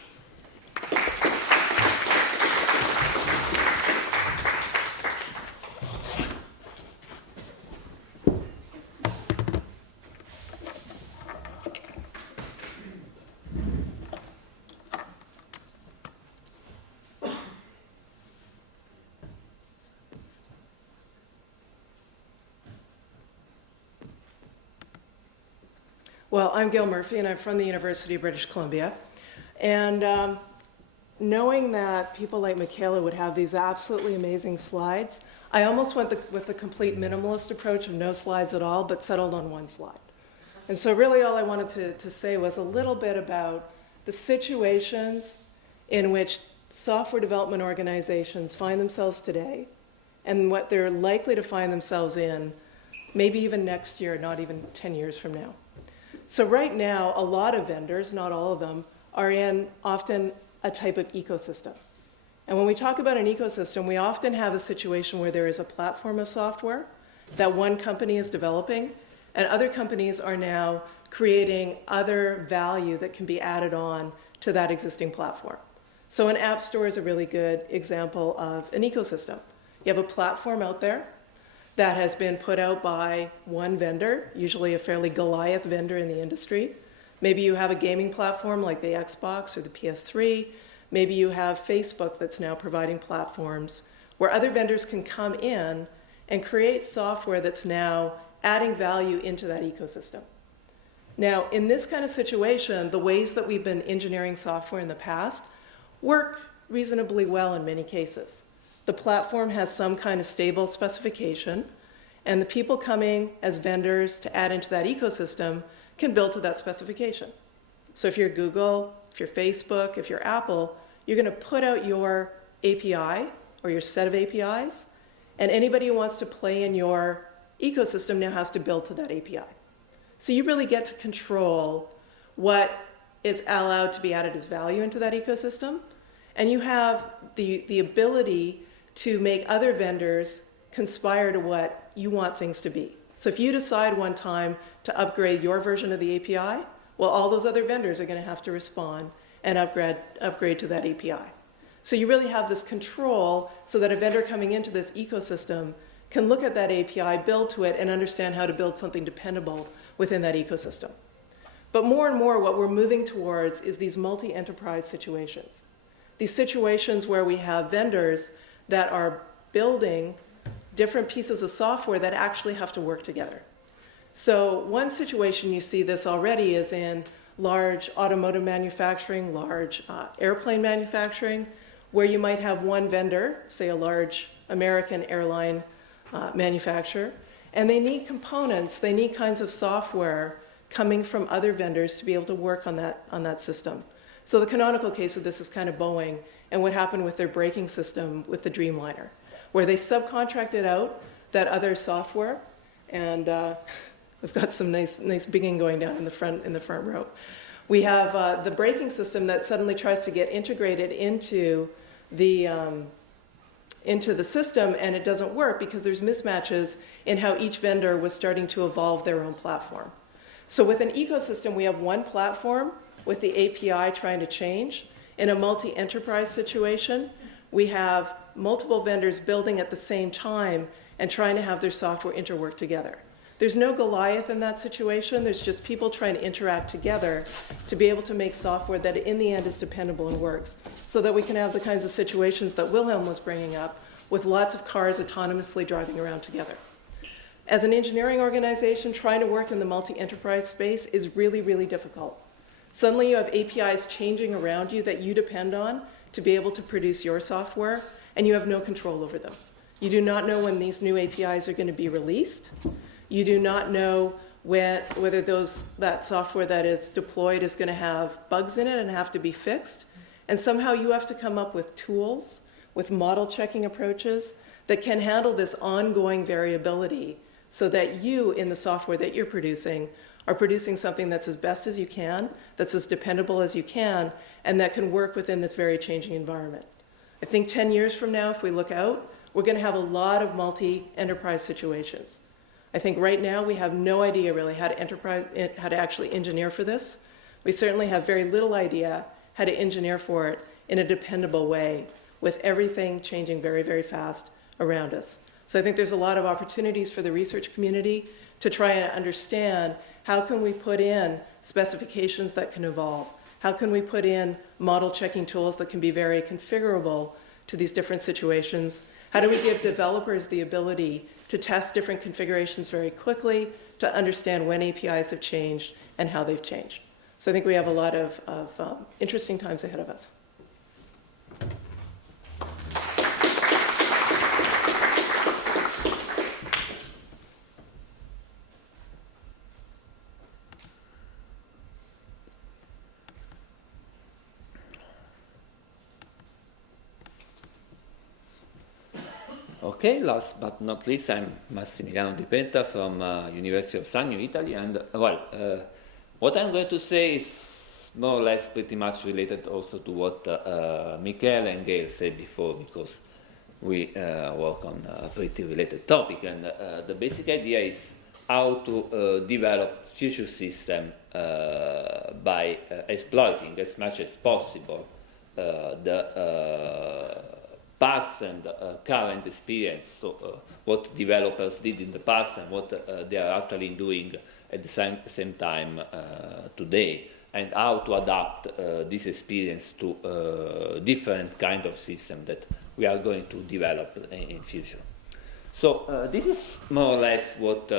Well, I'm Gail Murphy, and I'm from the University of British Columbia. And knowing that people like Michele would have these absolutely amazing slides, I almost went with the complete minimalist approach of no slides at all, but settled on one slide. And so really all I wanted to say was a little bit about the situations in which software development organizations find themselves today and what they're likely to find themselves in maybe even next year, not even 10 years from now. So right now, a lot of vendors, not all of them, are in often a type of ecosystem. And when we talk about an ecosystem, we often have a situation where there is a platform of software that one company is developing, and other companies are now creating other value that can be added on to that existing platform. So an app store is a really good example of an ecosystem. You have a platform out there that has been put out by one vendor, usually a fairly Goliath vendor in the industry. Maybe you have a gaming platform like the Xbox or the PS3. Maybe you have Facebook that's now providing platforms where other vendors can come in and create software that's now adding value into that ecosystem. Now, in this kind of situation, the ways that we've been engineering software in the past work reasonably well in many cases. The platform has some kind of stable specification, and the people coming as vendors to add into that ecosystem can build to that specification. So if you're Google, if you're Facebook, if you're Apple, you're going to put out your API or your set of APIs, and anybody who wants to play in your ecosystem now has to build to that API. So you really get to control what is allowed to be added as value into that ecosystem, and you have the ability to make other vendors conspire to what you want things to be. So if you decide one time to upgrade your version of the API, well, all those other vendors are going to have to respond and upgrade to that API. So you really have this control so that a vendor coming into this ecosystem can look at that API, build to it, and understand how to build something dependable within that ecosystem. But more and more what we're moving towards is these multi-enterprise situations. These situations where we have vendors that are building different pieces of software that actually have to work together. So one situation you see this already is in large automotive manufacturing, large airplane manufacturing, where you might have one vendor, say a large American airline manufacturer, and they need components, they need kinds of software coming from other vendors to be able to work on that system. So the canonical case of this is kind of Boeing and what happened with their braking system with the Dreamliner, where they subcontracted out that other software, and we've got some nice bigging going down in the front row. We have the braking system that suddenly tries to get integrated into the system, and it doesn't work because there's mismatches in how each vendor was starting to evolve their own platform. So with an ecosystem, we have one platform with the API trying to change. In a multi-enterprise situation, we have multiple vendors building at the same time and trying to have their software interwork together. There's no Goliath in that situation. There's just people trying to interact together to be able to make software that in the end is dependable and works, so that we can have the kinds of situations that Wilhelm was bringing up with lots of cars autonomously driving around together. As an engineering organization, trying to work in the multi-enterprise space is really, really difficult. Suddenly you have APIs changing around you that you depend on to be able to produce your software, and you have no control over them. You do not know when these new APIs are going to be released. You do not know whether that software that is deployed is going to have bugs in it and have to be fixed. And somehow you have to come up with tools, with model checking approaches that can handle this ongoing variability so that you, in the software that you're producing, are producing something that's as best as you can, that's as dependable as you can, and that can work within this very changing environment. I think 10 years from now, if we look out, we're going to have a lot of multi-enterprise situations. I think right now we have no idea really how to actually engineer for this. We certainly have very little idea how to engineer for it in a dependable way, with everything changing very, very fast around us. So I think there's a lot of opportunities for the research community to try and understand how can we put in specifications that can evolve? How can we put in model checking tools that can be very configurable to these different situations? How do we give developers the ability to test different configurations very quickly, to understand when APIs have changed and how they've changed? So I think we have a lot of interesting times ahead of us. Okay, last but not least, I'm Massimiliano di Penta from University of Sagno, Italy, and what I'm going to say is more or less pretty much related also to what Michele and Gail said before, because we work on a pretty related topic, and the basic idea is how to develop future system by exploiting as much as possible the past and current experience, so what developers did in the past and what they are actually doing at the same time today, and how to adapt this experience to different kind of system that we are going to develop in future. So this is more or less what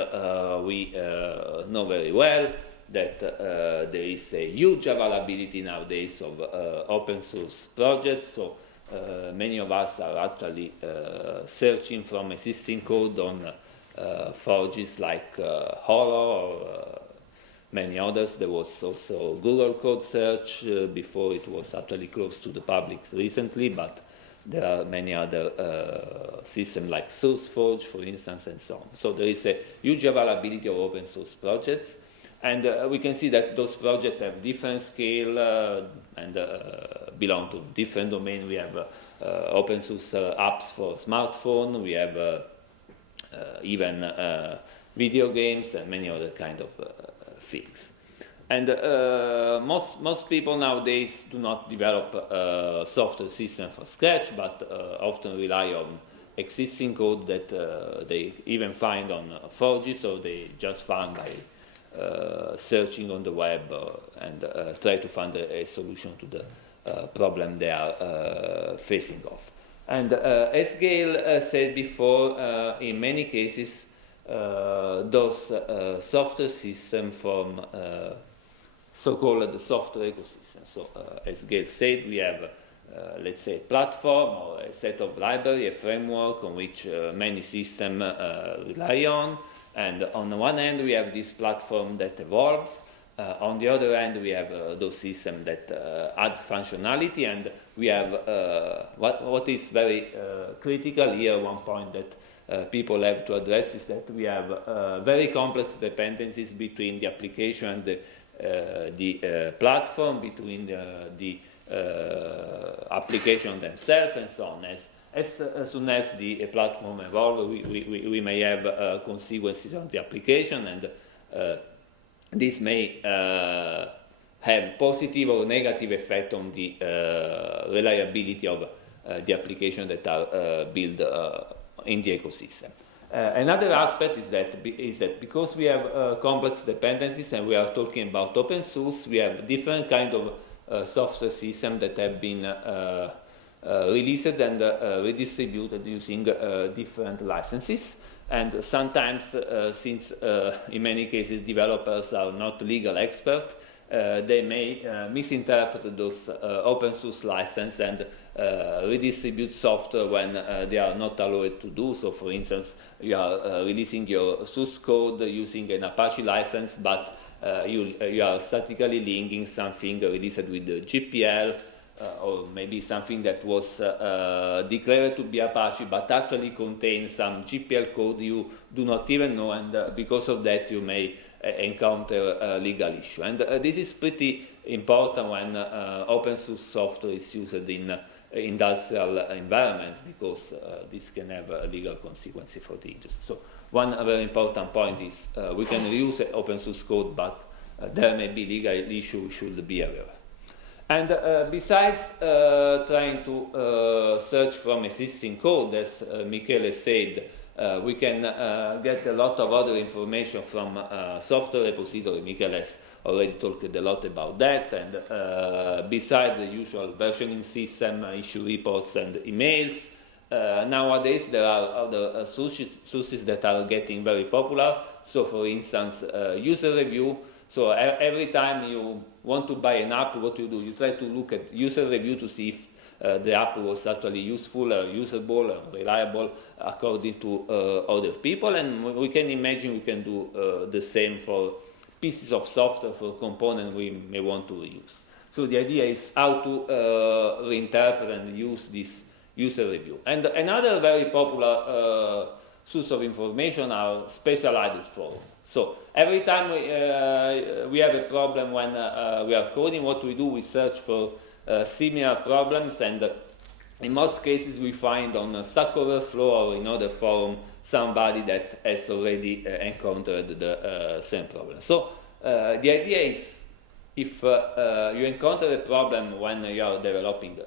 we know very well, that there is a huge availability nowadays of open source projects. So many of us are actually searching from existing code on forges like Horror or many others. There was also Google Code Search before it was actually closed to the public recently, but there are many other systems like SourceForge, for instance, and so on. So there is a huge availability of open source projects. And we can see that those projects have different scale and belong to different domains. We have open source apps for smartphone. We have even video games and many other kind of things. And most people nowadays do not develop software system from scratch, but often rely on existing code that they even find on forges, or they just found by searching on the web and try to find a solution to the problem they are facing off. And as Gail said before, in many cases, those software systems from so-called software ecosystem. So as Gail said, we have, let's say, a platform or a set of library, a framework on which many systems rely on. And on the one hand, we have this platform that evolves. On the other hand, we have those systems that add functionality, and we have what is very critical here. One point that people have to address is that we have very complex dependencies between the application and the platform, between the application themselves, and so on. As soon as the platform evolves, we may have consequences on the application, and this may have positive or negative effect on the reliability of the application that are built in the ecosystem. Another aspect is that because we have complex dependencies and we are talking about open source, we have different kind of software systems that have been released and redistributed using different licenses. And sometimes, since in many cases developers are not legal experts, they may misinterpret those open source license and redistribute software when they are not allowed to do so. For instance, you are releasing your source code using an Apache license, but you are statically linking something released with the GPL, or maybe something that was declared to be Apache, but actually contains some GPL code you do not even know, and because of that you may encounter a legal issue. And this is pretty important when open source software is used in industrial environments, because this can have a legal consequences for the industry. So one very important point is we can use open source code, but there may be legal issue we should be aware of. And besides trying to search from existing code, as Michele said, we can get a lot of other information from software repository. Michele has already talked a lot about that. And besides the usual versioning system, issue reports, and emails, nowadays there are other sources that are getting very popular. So, for instance, user review. So every time you want to buy an app, what you do, you try to look at user review to see if the app was actually useful or usable or reliable according to other people. And we can imagine we can do the same for pieces of software, for components we may want to reuse. So the idea is how to reinterpret and use this user review. And another very popular source of information are specialized forums. So every time we have a problem when we are coding, what we do, we search for similar problems, and in most cases we find on Stack Overflow or in other forum somebody that has already encountered the same problem. So the idea is, if you encounter a problem when you are developing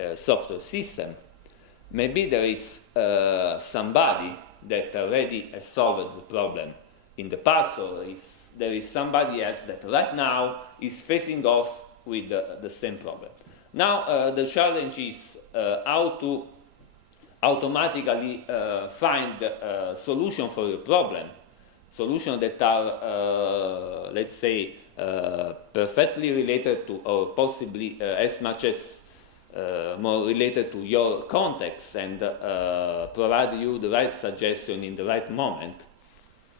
a software system, maybe there is somebody that already has solved the problem in the past, or there is somebody else that right now is facing off with the same problem. Now the challenge is how to automatically find a solution for your problem, solutions that are, let's say, perfectly related to, or possibly as much as more related to your context, and provide you the right suggestion in the right moment.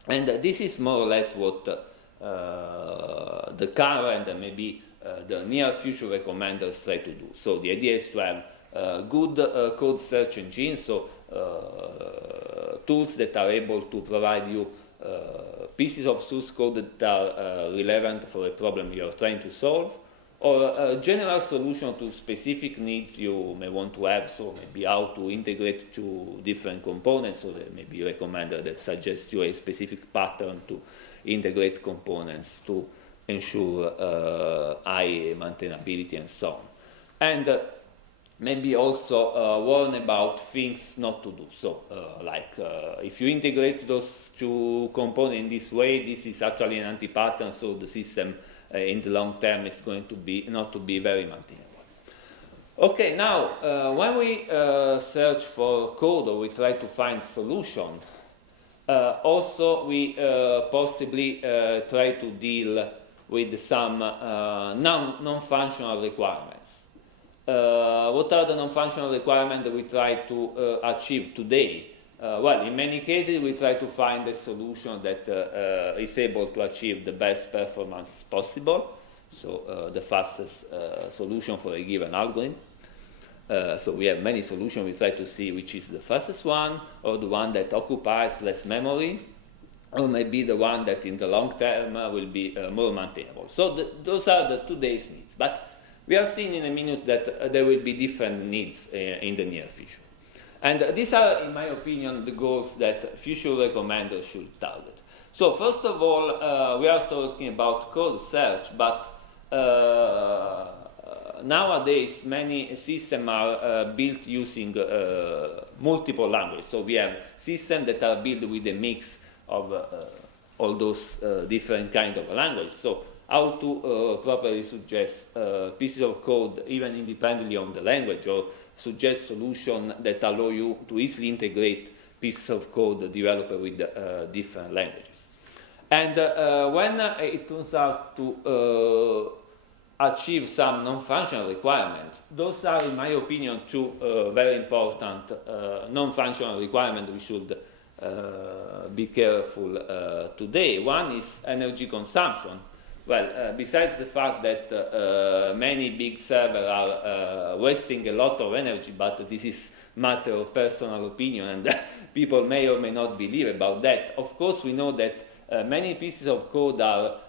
And this is more or less what the current and maybe the near future recommenders try to do. So the idea is to have good code search engines, so tools that are able to provide you pieces of source code that are relevant for a problem you are trying to solve, or a general solution to specific needs you may want to have, so maybe how to integrate two different components, so there may be a recommender that suggests you a specific pattern to integrate components to ensure high maintainability and so on. And maybe also warn about things not to do. So if you integrate those two components in this way, this is actually an anti-pattern, so the system in the long term is going to be not to be very maintainable. Okay, now when we search for code or we try to find solutions, also we possibly try to deal with some non-functional requirements. What are the non-functional requirements that we try to achieve today? Well, in many cases we try to find a solution that is able to achieve the best performance possible, so the fastest solution for a given algorithm. So we have many solutions, we try to see which is the fastest one, or the one that occupies less memory, or maybe the one that in the long term will be more maintainable. So those are the today's needs. But we are seeing in a minute that there will be different needs in the near future. And these are, in my opinion, the goals that future recommenders should target. So first of all, we are talking about code search, but nowadays many systems are built using multiple languages. So we have systems that are built with a mix of all those different kind of languages. So how to properly suggest pieces of code even independently of the language, or suggest solutions that allow you to easily integrate pieces of code developed with different languages. And when it turns out to achieve some non-functional requirements, those are, in my opinion, two very important non-functional requirements we should be careful today. One is energy consumption. Well, besides the fact that many big servers are wasting a lot of energy, but this is matter of personal opinion, and people may or may not believe about that. Of course, we know that many pieces of code are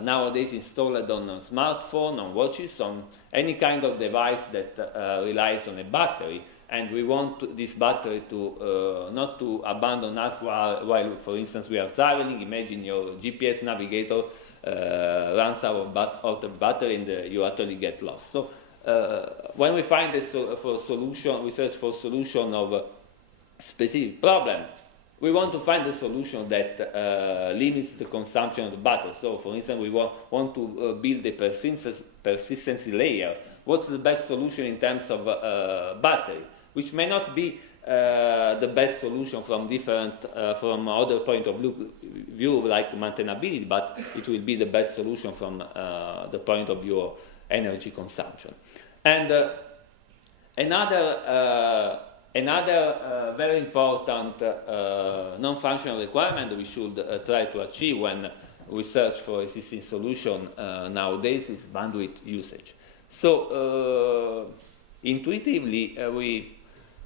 nowadays installed on a smartphone, on watches, on any kind of device that relies on a battery, and we want this battery to not to abandon us while, for instance, we are traveling. Imagine your GPS navigator runs out of battery and you actually get lost. So when we find we search for solution of a specific problem, we want to find a solution that limits the consumption of the battery. So, for instance, we want to build a persistency layer. What's the best solution in terms of battery? Which may not be the best solution from other point of view, like maintainability, but it will be the best solution from the point of view of energy consumption. And another very important non-functional requirement we should try to achieve when we search for existing solution nowadays is bandwidth usage. So intuitively,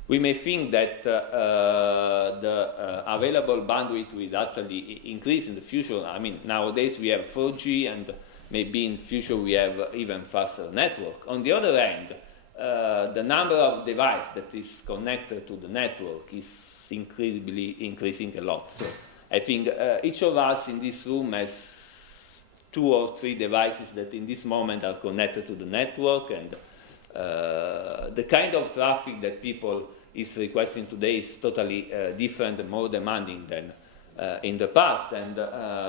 we may think that the available bandwidth will actually increase in the future. I mean, nowadays we have 4G, and maybe in the future we have even faster network. On the other hand, the number of devices that is connected to the network is incredibly increasing a lot. So I think each of us in this room has 2 or 3 devices that in this moment are connected to the network, and the kind of traffic that people is requesting today is totally different and more demanding than in the past. And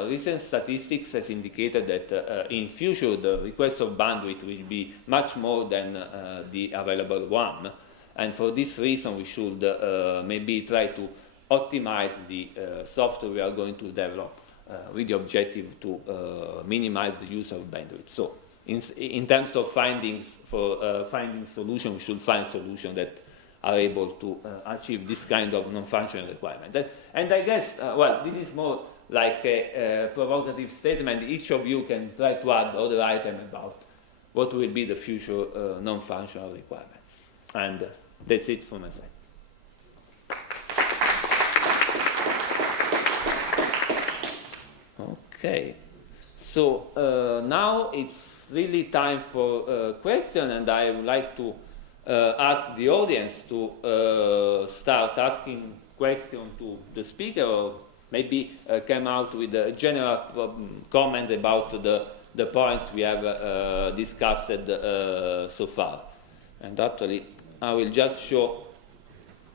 recent statistics has indicated that in future the request of bandwidth will be much more than the available one. And for this reason we should maybe try to optimize the software we are going to develop with the objective to minimize the use of bandwidth. So in terms of finding solution, we should find solutions that are able to achieve this kind of non-functional requirement. And I guess, well, this is more like a provocative statement. Each of you can try to add other items about what will be the future non-functional requirements. And that's it from my side. Okay. So now it's really time for questions, and I would like to ask the audience to start asking questions to the speaker, or maybe come out with a general comment about the points we have discussed so far. And actually, I will just show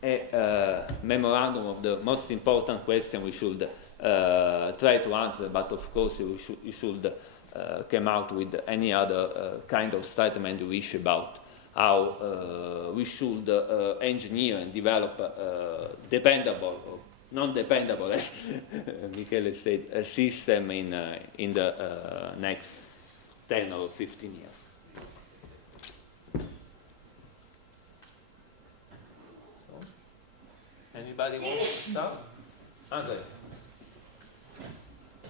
a memorandum of the most important question we should try to answer, but of course you should come out with any other kind of statement you wish about how we should engineer and develop dependable or non-dependable, as Michele said, a system in the next 10 or 15 years. So, anybody want to start? Andre.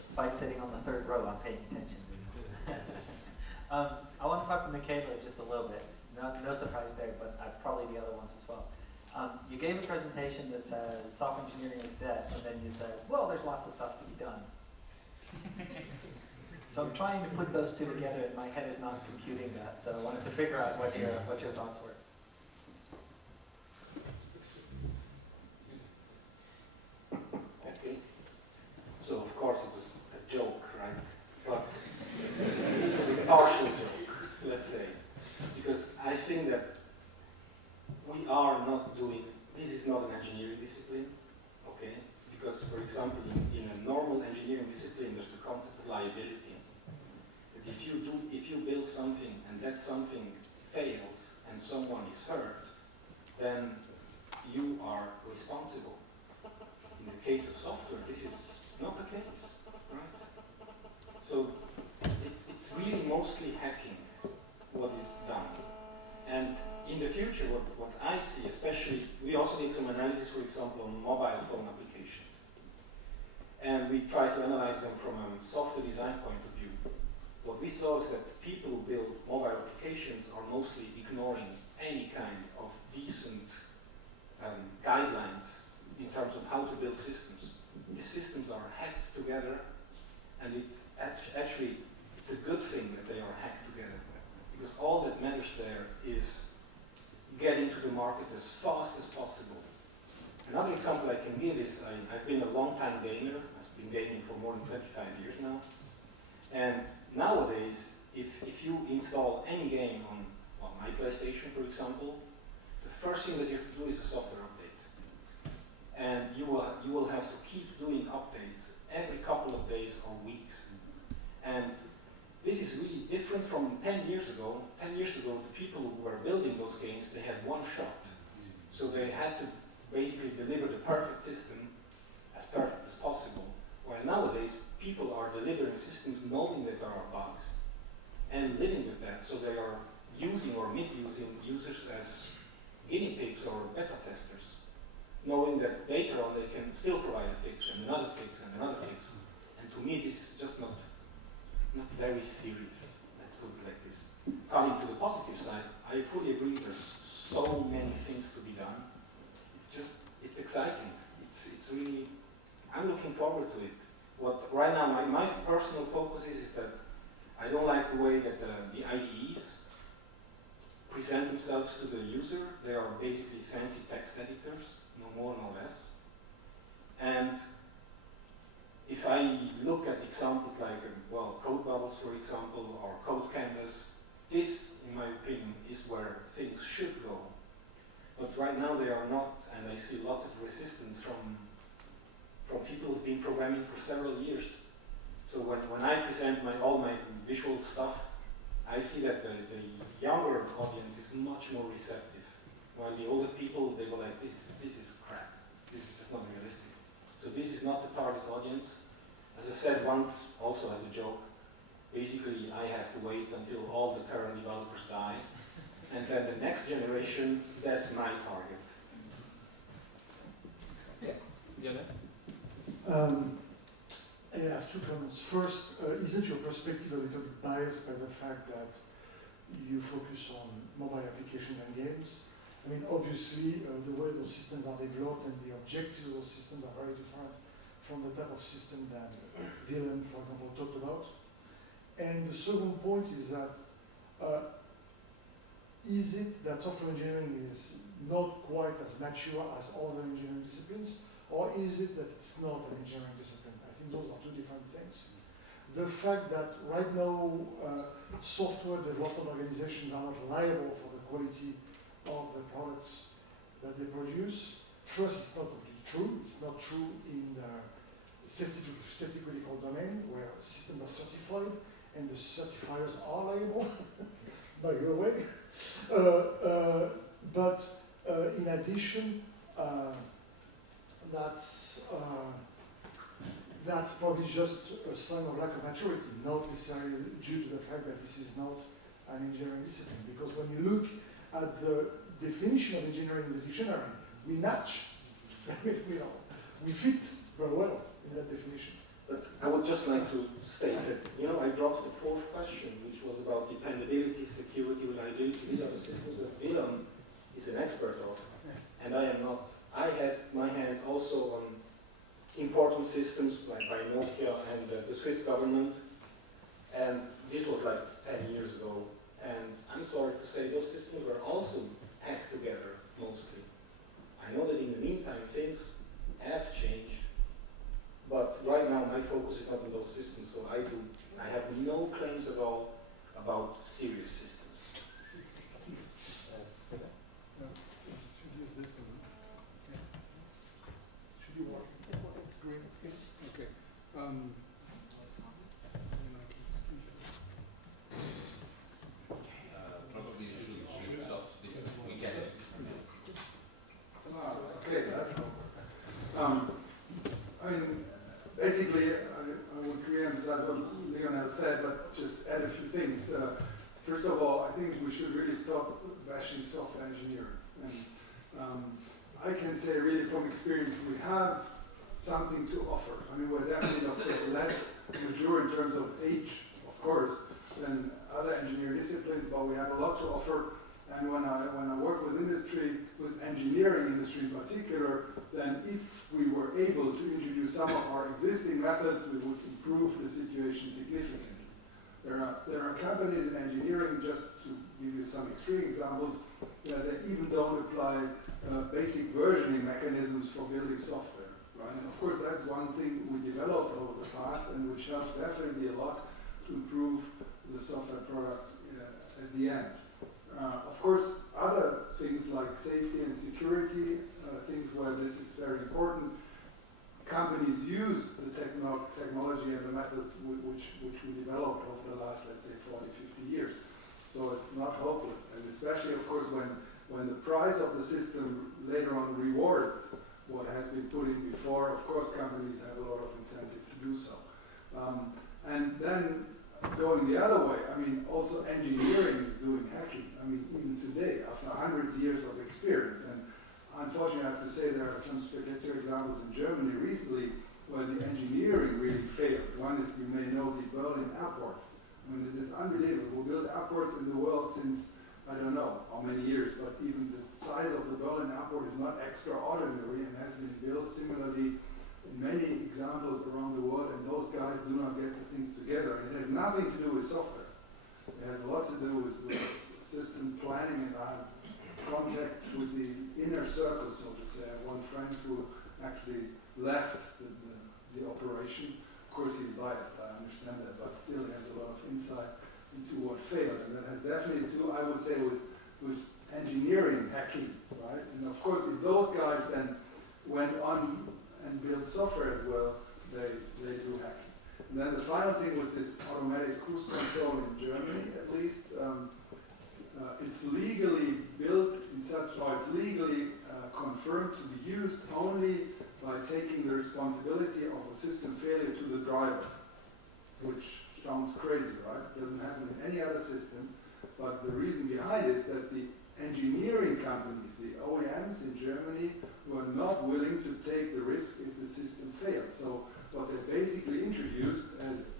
Sight sitting on the third row, I'm paying attention. I want to talk to Michele just a little bit. No surprise there, but probably the other ones as well. You gave a presentation that says software engineering is dead, and then you said, well, there's lots of stuff to be done. So I'm trying to put those two together, and my head is not computing that. So I wanted to figure out what your thoughts were. Okay. So of course it was a joke, right? But it was a partial joke, let's say. Because something and that something fails and someone is hurt, then you are responsible. In the case of software, this is not the case, right? So it's really mostly hacking what is done. And in the future, what I see, especially, we also did some analysis, for example, on mobile phone applications. And we try to analyze them from a software design point of view. What we saw is that the people who build mobile applications are mostly ignoring any kind of decent guidelines in terms of how to build systems. These systems are hacked together, and it's actually it's a good thing that they are hacked together, because all that matters there is getting to the market as fast as possible. Another example I can give is I've been a long-time gamer. I've been gaming for more than 25 years now. And nowadays, if you install any game on my PlayStation, for example, the first thing that you have to do is a software update. And you will have to keep doing updates every couple of days or weeks. And this is really different from 10 years ago. 10 years ago, the people who were building those games, they had one shot. So they had to basically deliver the perfect system, as perfect as possible. While nowadays, people are delivering systems knowing that there are bugs and living with that. So they are using or misusing users as guinea pigs or beta testers, knowing that later on they can still provide a fix and another fix and another fix. And to me, this is just not very serious. Let's put it like this. Coming to the positive side, I fully agree there's so many things to be done. It's exciting. It's really, I'm looking forward to it. What right now, my personal focus is that I don't like the way that the IDEs present themselves to the user. They are basically fancy text editors, no more, no less. And if I look at examples like, code bubbles, for example, or code canvas, this, in my opinion, is where things should go. But right now they are not, and I see lots of resistance from people who've been programming for several years. So when I present all my visual stuff, I see that the younger audience is much more receptive, while the older people, they go like, this is crap, this is just not realistic. So this is not the target audience. As I said once, also as a joke, basically I have to wait until all the current developers die, and then the next generation, that's my target. I have two comments. First, isn't your perspective a little bit biased by the fact that you focus on mobile application and games? I mean, obviously, the way those systems are developed and the objectives of those systems are very different from the type of system that Wilhelm, for example, talked about. And the second point is that is it that software engineering is not quite as mature as other engineering disciplines, or is it that it's not an engineering discipline? I think those are two different things. The fact that right now software development organizations are not liable for the quality of the products that they produce, first, it's not completely true. It's not true in the safety critical domain where systems are certified and the certifiers are liable, by the way. But in addition, that's probably just a sign of lack of maturity, not necessarily due to the fact that this is not an engineering discipline. Because when you look at the definition of engineering in the dictionary, we match. We fit very well in that definition. But I would just like to state that, I dropped the fourth question, which was about dependability, security, reliability. These are the systems that Wilhelm is an expert of, and I am not. I had my hands also on important systems like by Nokia and the Swiss government, and this was like 10 years ago. And I'm sorry to say those systems were also hacked together, mostly. I know that in the meantime things have changed, but right now my focus is not on those systems, so I have no claims at all about serious systems. Should use this one. Should you work? It's green, it's good. Okay. Lionel said, but just add a few things. First of all, I think we should really stop bashing software engineering. And I can say really from experience, we have something to offer. I mean, we're definitely, of course, less mature in terms of age, of course, than other engineering disciplines, but we have a lot to offer. And when I work with industry, with engineering industry in particular, then if we were able to introduce some of our existing methods, we would improve the situation significantly. There are companies in engineering, just to give you some extreme examples, that they even don't apply basic versioning mechanisms for building software. Right? And of course, that's one thing we developed over the past, and which helps definitely a lot to improve the software product at the end. Of course, other things like safety and security, things where this is very important, companies use the technology and the methods which we developed over the last, let's say, 40, 50 years. So it's not hopeless. And especially, of course, when the price of the system later on rewards what has been put in before, of course, companies have a lot of incentive to do so. And then going the other way, I mean, also engineering is doing hacking. I mean, even today, after hundreds of years of experience. And unfortunately, I have to say there are some spectacular examples in Germany recently where the engineering really failed. One is, you may know, the Berlin airport. I mean, this is unbelievable. We built airports in the world since, I don't know how many years, but even the size of the Berlin airport is not extraordinary and has been built similarly in many examples around the world, and those guys do not get the things together. It has nothing to do with software. It has a lot to do with system planning, and I have contact with the inner circle, so to say. I have one friend who actually left the operation. Of course, he's biased, I understand that, but still he has a lot of insight into what failed. And that has definitely to do, I would say, with engineering hacking, right? And of course, if those guys then went on and built software as well, they do hacking. And then the final thing with this automatic cruise control in Germany, at least, it's legally built in such, or it's legally confirmed to be used only by taking the responsibility of a system failure to the driver, which sounds crazy, right? It doesn't happen in any other system, but the reason behind it is that the engineering companies, the OEMs in Germany, were not willing to take the risk if the system failed. So what they basically introduced as,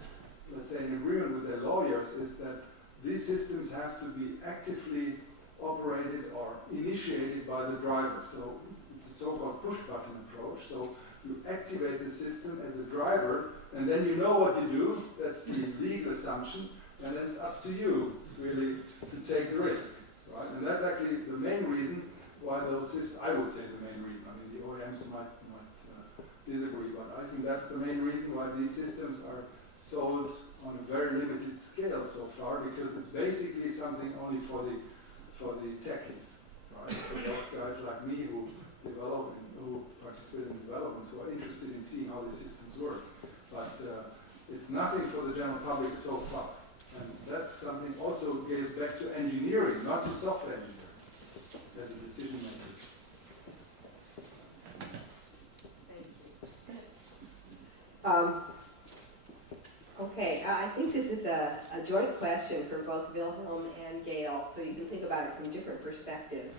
let's say, an agreement with their lawyers is that these systems have to be actively operated or initiated by the driver. So it's a so-called push-button approach. So you activate the system as a driver, and then you know what you do. That's the legal assumption, and then it's up to you, really, to take the risk. Right? And that's actually the main reason why those systems, I would say the main reason. I mean, the OEMs might disagree, but I think that's the main reason why these systems are sold on a very limited scale so far, because it's basically something only for the techies, right? For those guys like me who develop and who participate in development, who are interested in seeing how the systems work. But it's nothing for the general public so far. And that's something also goes back to engineering, not to software engineering, as a decision maker. Okay, I think this is a joint question for both Wilhelm and Gail, so you can think about it from different perspectives.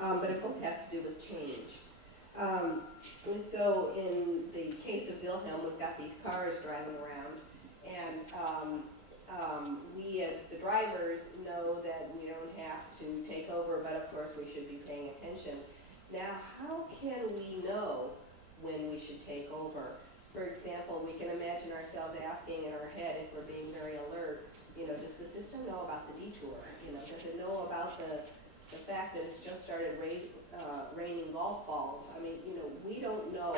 But it both has to do with change. So in the case of Wilhelm, we've got these cars driving around, and we as the drivers know that we don't have to take over, but of course we should be paying attention. Now, how can we know when we should take over? For example, we can imagine ourselves asking in our head, if we're being very alert, does the system know about the detour? Does it know about the fact that it's just started raining golf balls? I mean, we don't know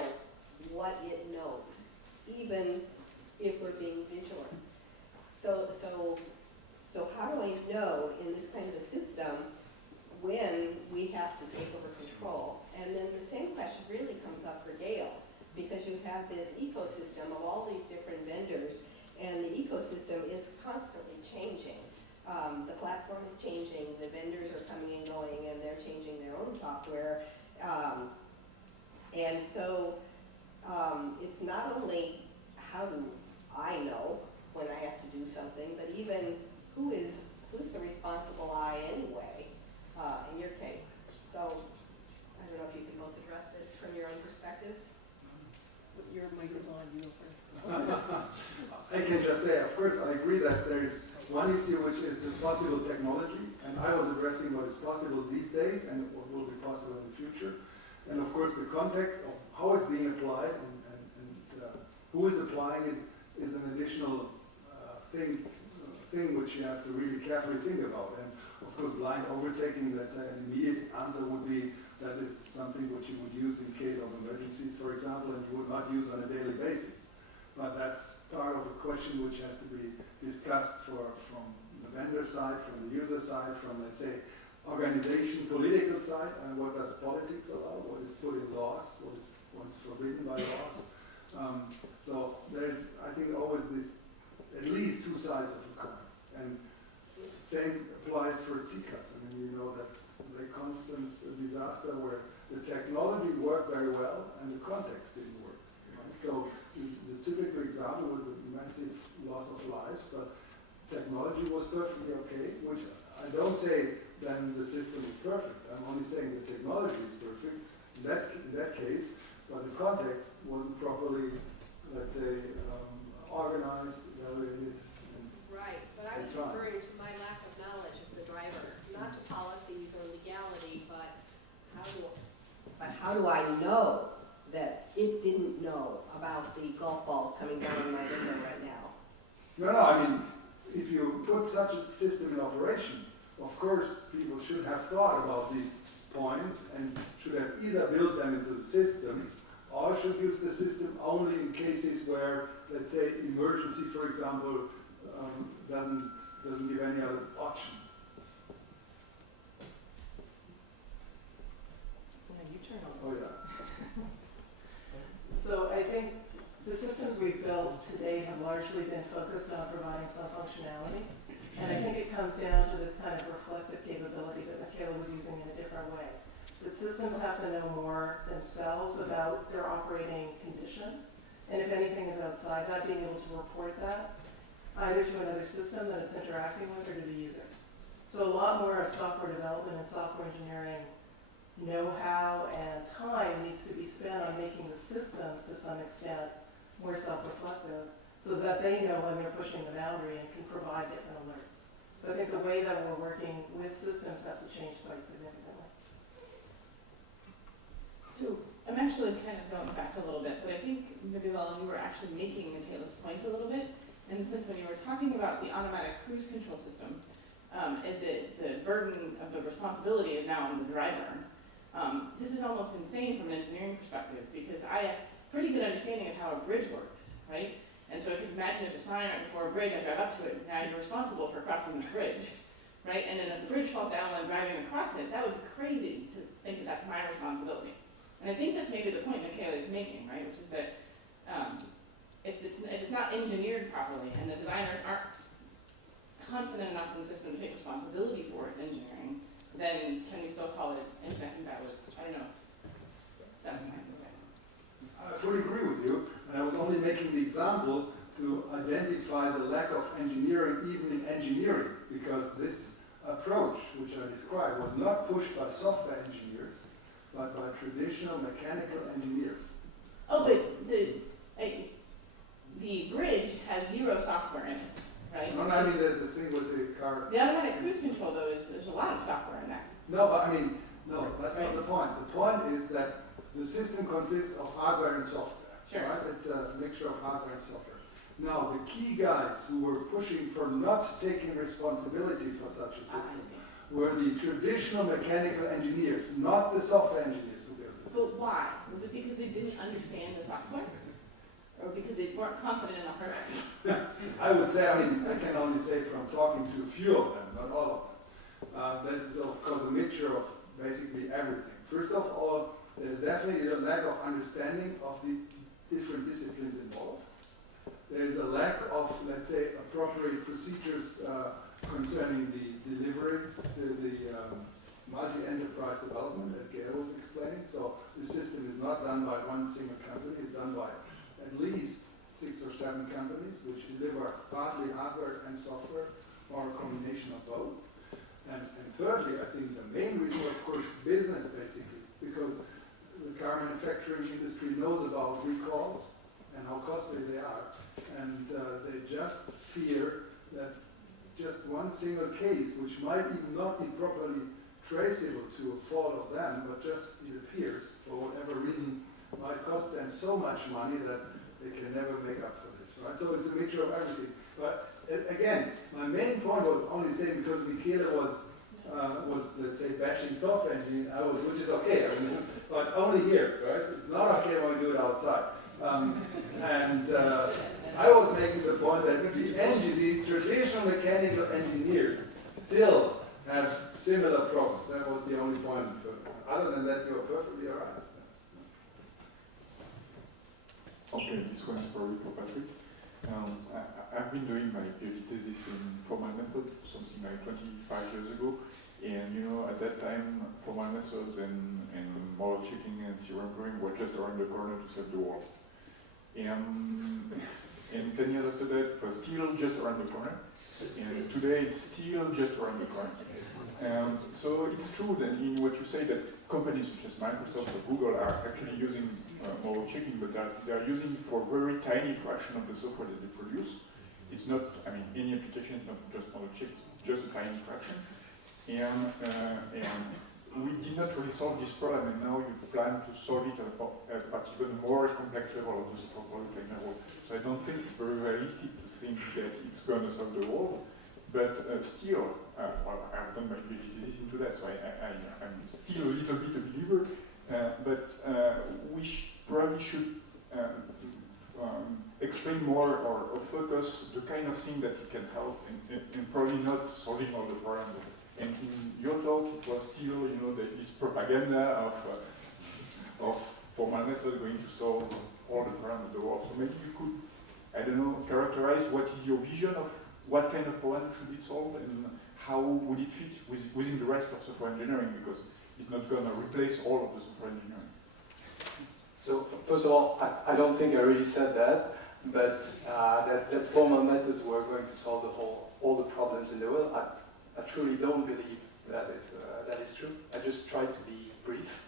what it knows, even if we're being vigilant. So how do I know in this kind of system when we have to take over control? And then the same question really comes up for Gail, because you have this ecosystem of all these different vendors, and the ecosystem is constantly changing. The platform is changing, the vendors are coming and going, and they're changing their own software. And so it's not only how do I know when I have to something, but even who's the responsible I anyway, in your case? So, I don't know if you can both address this from your own perspectives. Your mic is on, you go first. I can just say, of course, I agree that there is one issue which is the possible technology, and I was addressing what is possible these days and what will be possible in the future. And of course, the context of how it's being applied and who is applying it is an additional thing which you have to really carefully think about. And of course, blind overtaking, let's say, an immediate answer would be that is something which you would use in case of emergencies, for example, and you would not use on a daily basis. But that's part of a question which has to be discussed from the vendor side, from the user side, from, let's say, organization, political side, and what does politics allow, what is put in laws, what is forbidden by laws. So there's, I think, always this, at least two sides of the coin. And same applies for TCAS. I mean, you know that the constant disaster where the technology worked very well and the context didn't work. Right? So this is a typical example with the massive loss of lives, but technology was perfectly okay, which I don't say then the system is perfect. I'm only saying the technology is perfect in that case, but the context wasn't properly, let's say, organized, evaluated. Right, but I was referring to my lack of knowledge as the driver, not to policies or legality, but how do I know that it didn't know about the golf balls coming down in my window right now? No, I mean, if you put such a system in operation, of course, people should have thought about these points and should have either built them into the system or should use the system only in cases where, let's say, emergency, for example, doesn't give any other option. You turn on. Oh yeah. So I think the systems we've built today have largely been focused on providing some functionality. And I think it comes down to this kind of reflective capability that Michele was using in a different way. That systems have to know more themselves about their operating conditions. And if anything is outside that, being able to report that either to another system that it's interacting with or to the user. So a lot more of software development and software engineering know-how and time needs to be spent on making the systems to some extent more self-reflective so that they know when they're pushing the boundary and can provide different alerts. So I think the way that we're working with systems has to change quite significantly. So I'm actually kind of going back a little bit, but I think maybe Wilhelm, you were actually making Michele's points a little bit, in the sense when you were talking about the automatic cruise control system, is that the burden of the responsibility is now on the driver. This is almost insane from an engineering perspective because I have a pretty good understanding of how a bridge works, right? And so if you imagine there's a sign right before a bridge, I drive up to it, now you're responsible for crossing the bridge, right? And then if the bridge falls down while I'm driving across it, that would be crazy to think that that's my responsibility. And I think that's maybe the point Michele is making, right? Which is that if it's not engineered properly and the designers aren't confident enough in the system to take responsibility for its engineering, then can we still call it engineering? I think that was, I don't know. That was my thing. I fully agree with you, and I was only making the example to identify the lack of engineering even in engineering, because this approach, which I described, was not pushed by software engineers, but by traditional mechanical engineers. Oh, but the bridge has zero software in it, right? No, I mean the thing with the car. The automatic cruise control, though, there's a lot of software in that. No, but I mean, no, that's not the point. The point is that the system consists of hardware and software. Sure. Right? It's a mixture of hardware and software. Now, the key guys who were pushing for not taking responsibility for such a system were the traditional mechanical engineers, not the software engineers who built this. So why? Was it because they didn't understand the software? Or because they weren't confident in the hardware? I would say, I mean, I can only say from talking to a few of them, not all of them. That is, of course, a mixture of basically everything. First of all, there's definitely a lack of understanding of the different disciplines involved. There's a lack of, let's say, appropriate procedures concerning the delivery, the multi-enterprise development, as Gail was explaining. So the system is not done by one single company, it's done by at least 6 or 7 companies which deliver partly hardware and software, or a combination of both. And thirdly, I think the main reason, of course, business basically, because the car manufacturing industry knows about recalls and how costly they are, and they just fear that just one single case, which might even not be properly traceable to a fault of them, but just it appears, for whatever reason, might cost them so much money that they can never make up for this, right? So it's a mixture of everything. But again, my main point was only saying because Michele was let's say bashing software engineering, which is okay, I mean, but only here, right? It's not okay when we do it outside. I was making the point that the traditional mechanical engineers still have similar problems. That was the only point. Other than that, you're perfectly all right. Okay, this one is probably for Patrick. I've been doing my PhD thesis in formal method, something like 25 years ago. And you know, at that time, formal methods and model checking and theorem proving were just around the corner to save the world. And 10 years after that, it was still just around the corner. And today, it's still just around the corner. So it's true that in what you say that companies such as Microsoft or Google are actually using model checking, but they are using it for a very tiny fraction of the software that they produce. It's not, I mean, any application is not just model check, it's just a tiny fraction. And we did not really solve this problem, and now you plan to solve it at even more complex level of the software product like level. So I don't think it's very realistic to think that it's going to solve the world, but still, well, I've done my PhD thesis into that, so I'm still a little bit a believer, but we probably should explain more or focus the kind of thing that it can help, and probably not solving all the problems. And in your talk, it was still, you know, this propaganda of formal methods going to solve all the problems of the world. So maybe you could, I don't know, characterize what is your vision of what kind of problem should be solved and how would it fit within the rest of software engineering, because it's not going to replace all of the software engineering. So first of all, I don't think I really said that, but that formal methods were going to solve all the problems in the world. I truly don't believe that is true. I just try to be brief.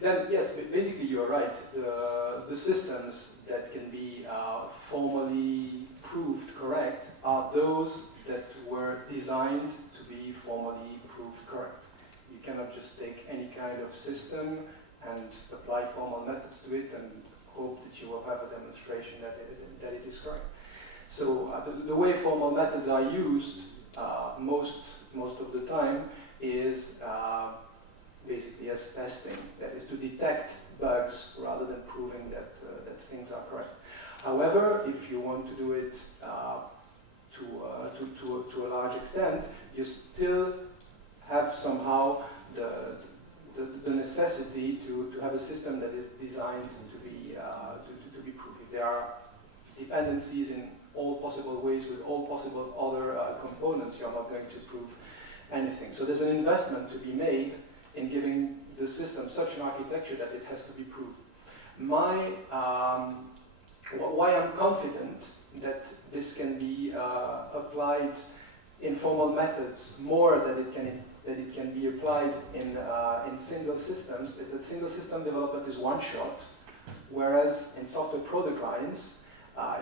Then yes, basically you're right. The systems that can be formally proved correct are those that were designed to be formally proved correct. You cannot just take any kind of system and apply formal methods to it and hope that you will have a demonstration that it is correct. So the way formal methods are used most of the time is basically as testing, that is to detect bugs rather than proving that things are correct. However, if you want to do it to a large extent, you still have somehow the necessity to have a system that is designed to be proof. If there are dependencies in all possible ways with all possible other components, you're not going to prove anything. So there's an investment to be made in giving the system such an architecture that it has to be proved. Why I'm confident that this can be applied in formal methods more than it can be applied in single systems is that single system development is one shot, whereas in software product lines,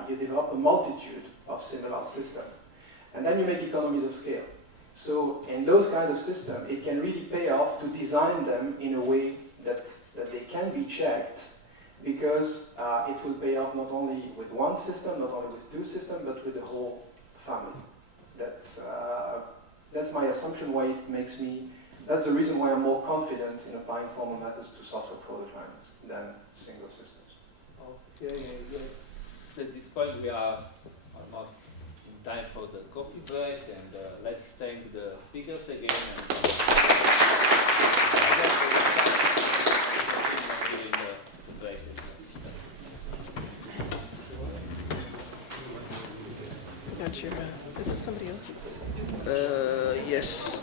you develop a multitude of similar systems. And then you make economies of scale. So in those kinds of systems, it can really pay off to design them in a way that they can be checked, because it will pay off not only with one system, not only with two systems, but with the whole family. That's my assumption why it makes me, that's the reason why I'm more confident in applying formal methods to software product lines than single systems. Okay, yes, at this point we are almost in time for the coffee break, and let's thank the speakers again. Is this somebody else's? Yes.